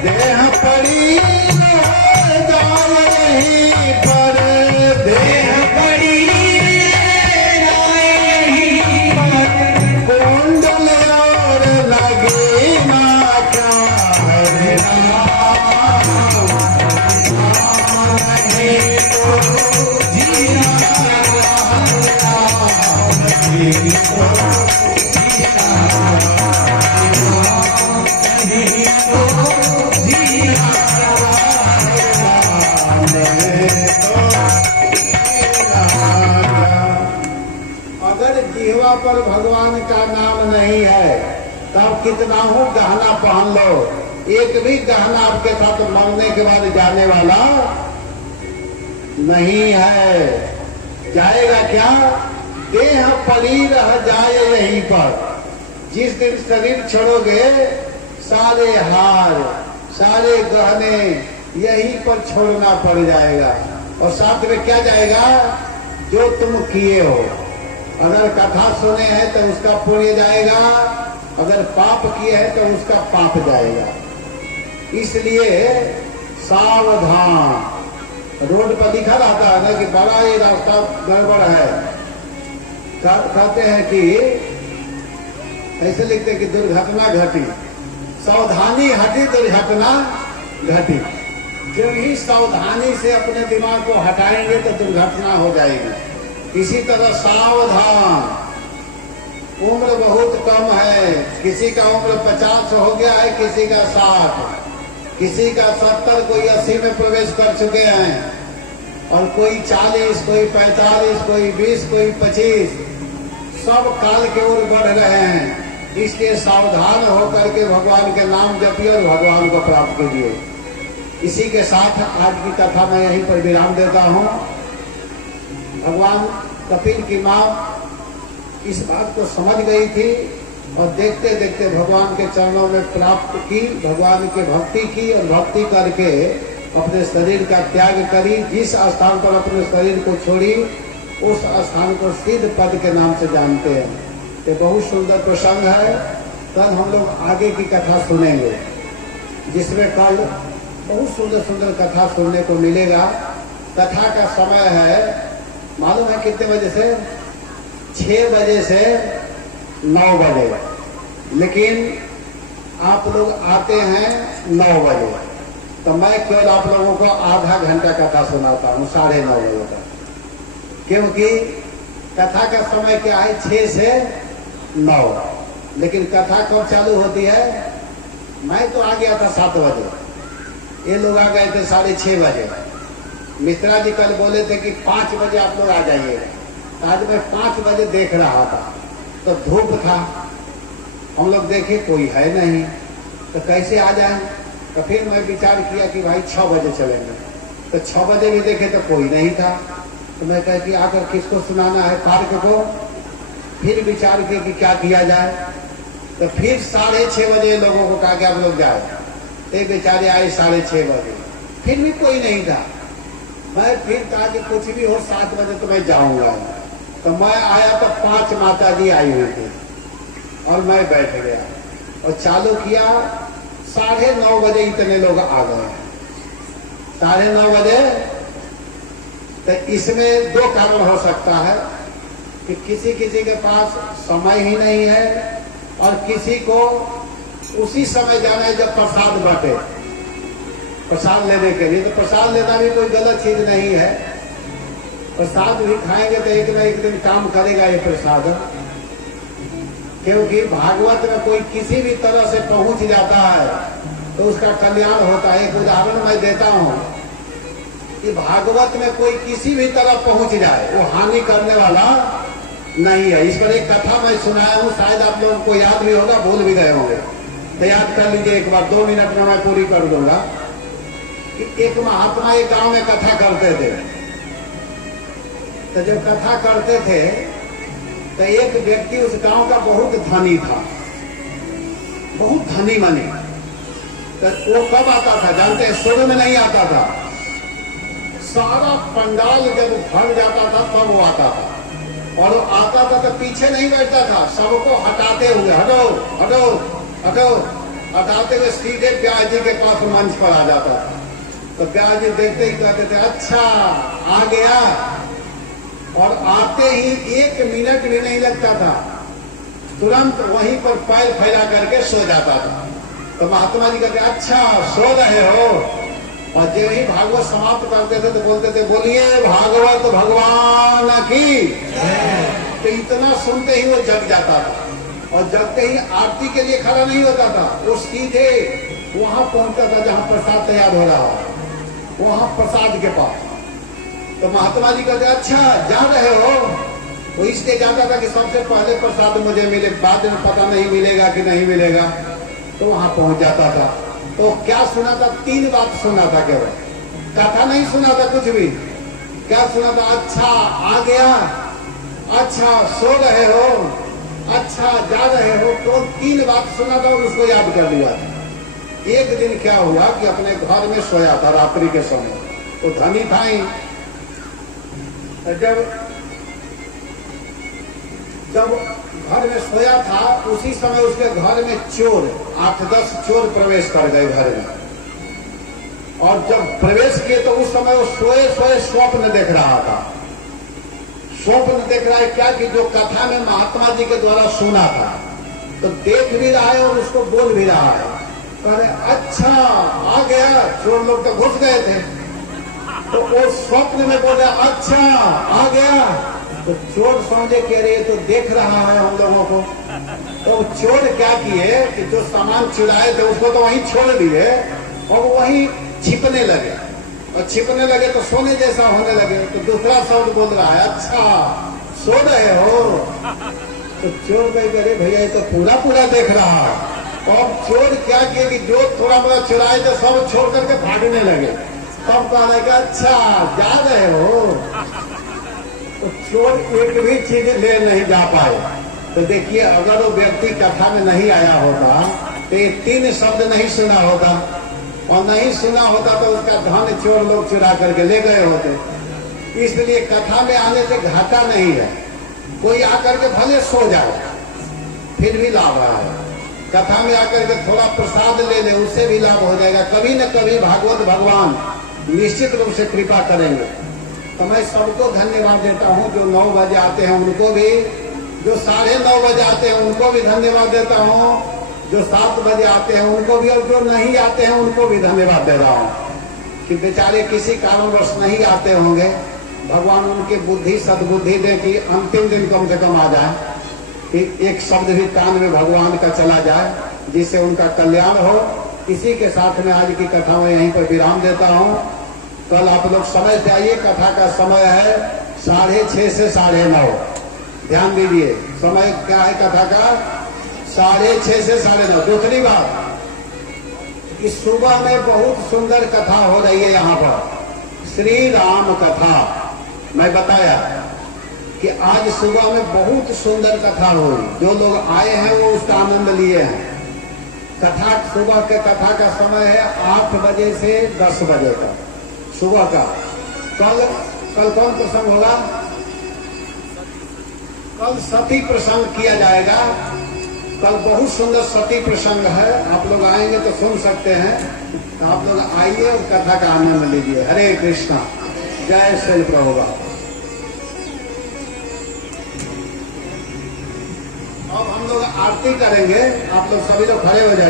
देह पड़ी रह जाए यहीं पर, देह पड़ी रह जाए यहीं पर, कुंडल और लगे ना क्या, हरे राम नहीं तो जीना क्या, सीमा पर भगवान का नाम नहीं है, तब कितना हूं गहना पहन लो, एक भी गहना आपके साथ मरने के बाद जाने वाला नहीं है। जाएगा क्या? देह परी रह जाए यहीं पर। जिस दिन शरीर छोड़ोगे, सारे हार, सारे गहने यहीं पर छोड़ना पड़ जाएगा। और साथ में क्या जाएगा? जो तुम किए हो। अगर कथा सुने हैं तो उसका पुण्य जाएगा, अगर पाप किए हैं तो उसका पाप जाएगा। इसलिए सावधान। रोड पर लिखा रहता है ना कि बड़ा ये रास्ता गड़बड़ है, कहते हैं कि ऐसे लिखते हैं कि दुर्घटना घटी, सावधानी हटी दुर्घटना घटी। जब ही सावधानी से अपने दिमाग को हटाएंगे तो दुर्घटना हो जाएगी। इसी तरह सावधान। उम्र बहुत कम है, किसी का उम्र 50 हो गया है, किसी का 60, किसी का 70, कोई 80 में प्रवेश कर चुके हैं, और कोई 40, कोई 45, कोई 20, कोई 25, सब काल के ओर बढ़ रहे हैं। इसलिए सावधान होकर के भगवान के नाम जपिए और भगवान को प्राप्त कीजिए। इसी के साथ आज की कथा मैं यहीं पर विराम देता हूँ। भगवान कपिल की माँ इस बात को समझ गई थी और देखते देखते भगवान के चरणों में प्राप्त की, भगवान की भक्ति की, और भक्ति करके अपने शरीर का त्याग करी। जिस स्थान पर अपने शरीर को छोड़ी, उस स्थान को सिद्ध पद के नाम से जानते हैं। ये बहुत सुंदर प्रसंग है। कल हम लोग आगे की कथा सुनेंगे, जिसमें कल बहुत सुंदर सुंदर कथा सुनने को मिलेगा। कथा का समय है, मालूम है कितने बजे से? 6 बजे से 9 बजे, लेकिन आप लोग आते हैं 9 बजे, तो मैं केवल आप लोगों को आधा घंटा कथा सुनाता हूँ 9:30 बजे तक, क्योंकि कथा का समय क्या है? 6 से 9। लेकिन कथा कब चालू होती है? मैं तो आ गया था 7 बजे, ये लोग आ गए थे 6:30 बजे। मिश्रा जी कल बोले थे कि 5 बजे आप लोग आ जाइएगा। आज मैं 5 बजे देख रहा था, तो धूप था, हम लोग देखे कोई है नहीं, तो कैसे आ जाए? तो फिर मैं विचार किया कि भाई 6 बजे चलेंगे। तो 6 बजे भी देखे तो कोई नहीं था, तो मैं कह कि आकर किसको सुनाना है पार्क को। फिर विचार किया कि क्या किया जाए, तो फिर 6:30 बजे लोगों को कहा कि आप लोग जाए। एक बेचारे आए 6:30 बजे, फिर भी कोई नहीं था। मैं फिर कहा कि कुछ भी हो 7 बजे तो मैं जाऊंगा। तो मैं आया तो 5 माता जी आई हुई थी, और मैं बैठ गया और चालू किया। 9:30 बजे इतने लोग आ गए। 9:30 बजे। तो इसमें 2 कारण हो सकता है कि किसी किसी के पास समय ही नहीं है, और किसी को उसी समय जाना है जब प्रसाद बटे, प्रसाद लेने के लिए। तो प्रसाद लेना भी कोई गलत चीज नहीं है, प्रसाद भी खाएंगे तो एक ना एक दिन काम करेगा ये प्रसाद। क्योंकि भागवत में कोई किसी भी तरह से पहुंच जाता है तो उसका कल्याण होता है। एक उदाहरण मैं देता हूं कि भागवत में कोई किसी भी तरह पहुंच जाए, वो हानि करने वाला नहीं है। इस पर एक कथा मैं सुनाया हूं, शायद आप लोगों को याद भी होगा, भूल भी गए होंगे, तो याद कर लीजिए एक बार, 2 मिनट में मैं पूरी कर दूंगा। कि एक महात्मा एक गांव में कथा करते थे। तो जब कथा करते थे तो एक व्यक्ति उस गांव का बहुत धनी था, बहुत धनी मनी। तो वो कब आता था जानते हैं? शुरू में नहीं आता था, सारा पंडाल जब भर जाता था तब वो आता था। और वो आता था तो पीछे नहीं बैठता था, सबको हटाते हुए हटो हटो हटो हटाते हुए सीधे ब्यास जी के पास मंच पर आ जाता था। तो ब्यास जी देखते ही कहते थे अच्छा आ गया, और आते ही 1 मिनट भी नहीं लगता था, तुरंत वहीं पर पैर फैला करके सो जाता था। तो महात्मा जी कहते अच्छा सो रहे हो, और जब ही भागवत समाप्त करते थे तो बोलते थे बोलिए भागवत भगवान की। तो इतना सुनते ही वो जग जाता था, और जगते ही आरती के लिए खड़ा नहीं होता था, वो सीधे वहां पहुंचता था जहां प्रसाद तैयार हो रहा है, वहां प्रसाद के पास। तो महात्मा जी कहते अच्छा जा रहे हो? वो इसलिए जाता था कि सबसे पहले प्रसाद मुझे मिले, बाद में पता नहीं मिलेगा कि नहीं मिलेगा, तो वहां पहुंच जाता था। तो क्या सुना था? 3 बात सुना था केवल, कथा नहीं सुना था कुछ भी। क्या सुना था? अच्छा आ गया, अच्छा सो रहे हो, अच्छा जा रहे हो, तो 3 बात सुना था और उसको याद कर लिया था। एक दिन क्या हुआ कि अपने घर में सोया था रात्रि के समय, तो धनी था ही। जब घर में सोया था उसी समय उसके घर में चोर 8-10 चोर प्रवेश कर गए घर में। और जब प्रवेश किए तो उस समय वो सोए सोए स्वप्न देख रहा था। स्वप्न देख रहा है क्या कि जो कथा में महात्मा जी के द्वारा सुना था, तो देख भी रहा है और उसको बोल भी रहा है। अरे अच्छा आ गया, चोर लोग तो घुस गए थे, तो वो स्वप्न में बोले अच्छा आ गया। तो चोर समझे कि अरे ये तो देख रहा है हम लोगों को। तो चोर क्या किए कि जो सामान चुराए थे उसको तो वहीं छोड़ दिए और वहीं छिपने लगे, और छिपने लगे तो सोने जैसा होने लगे। तो दूसरा शब्द बोल रहा है अच्छा सो रहे हो। तो चोर कहे अरे भैया ये तो पूरा देख रहा है। और चोर क्या किए कि जो थोड़ा बड़ा चुराए थे सब छोड़ करके भागने लगे। तब कहा कि अच्छा जा रहे हो। तो चोर एक भी चीज ले नहीं जा पाए। तो देखिए अगर वो व्यक्ति कथा में नहीं आया होता तो ये 3 शब्द नहीं सुना होता, और नहीं सुना होता तो उसका धन चोर लोग चुरा करके ले गए होते। इसलिए कथा में आने से घाटा नहीं है। कोई आकर के भले सो जाए फिर भी लाभ रहा है। कथा में आकर के थोड़ा प्रसाद ले ले, उससे भी लाभ हो जाएगा। कभी न कभी भागवत भगवान निश्चित रूप से कृपा करेंगे। तो मैं सबको धन्यवाद देता हूँ, जो 9 बजे आते हैं उनको भी, जो 9:30 बजे आते हैं उनको भी धन्यवाद देता हूँ, जो 7 बजे आते हैं उनको भी, और जो नहीं आते हैं उनको भी धन्यवाद दे रहा हूँ कि बेचारे किसी कारणवश नहीं आते होंगे। भगवान उनकी बुद्धि सद्बुद्धि दे कि अंतिम दिन कम से कम आ जाए, कि एक शब्द भी कान में भगवान का चला जाए, जिससे उनका कल्याण हो। इसी के साथ में आज की कथा में यहीं पर विराम देता हूँ। कल आप लोग समय से आइए, कथा का समय है 6:30 से 9:30। ध्यान दीजिए समय क्या है कथा का, 6:30 से 9:30। दूसरी बात, इस सुबह में बहुत सुंदर कथा हो रही है यहाँ पर, श्री राम कथा। मैं बताया कि आज सुबह में बहुत सुंदर कथा हुई। जो लोग आए हैं वो उसका आनंद लिए हैं। कथा सुबह के कथा का समय है 8 बजे से 10 बजे तक सुबह का। कल कौन प्रसंग होगा? कल सती प्रसंग किया जाएगा। कल बहुत सुंदर सती प्रसंग है। आप लोग आएंगे तो सुन सकते हैं। तो आप लोग आइए और कथा का आनंद लीजिए। हरे कृष्णा, जय श्री प्रभुपाद। अब हम लोग आरती करेंगे। आप लोग सभी लोग खड़े हो जाइए।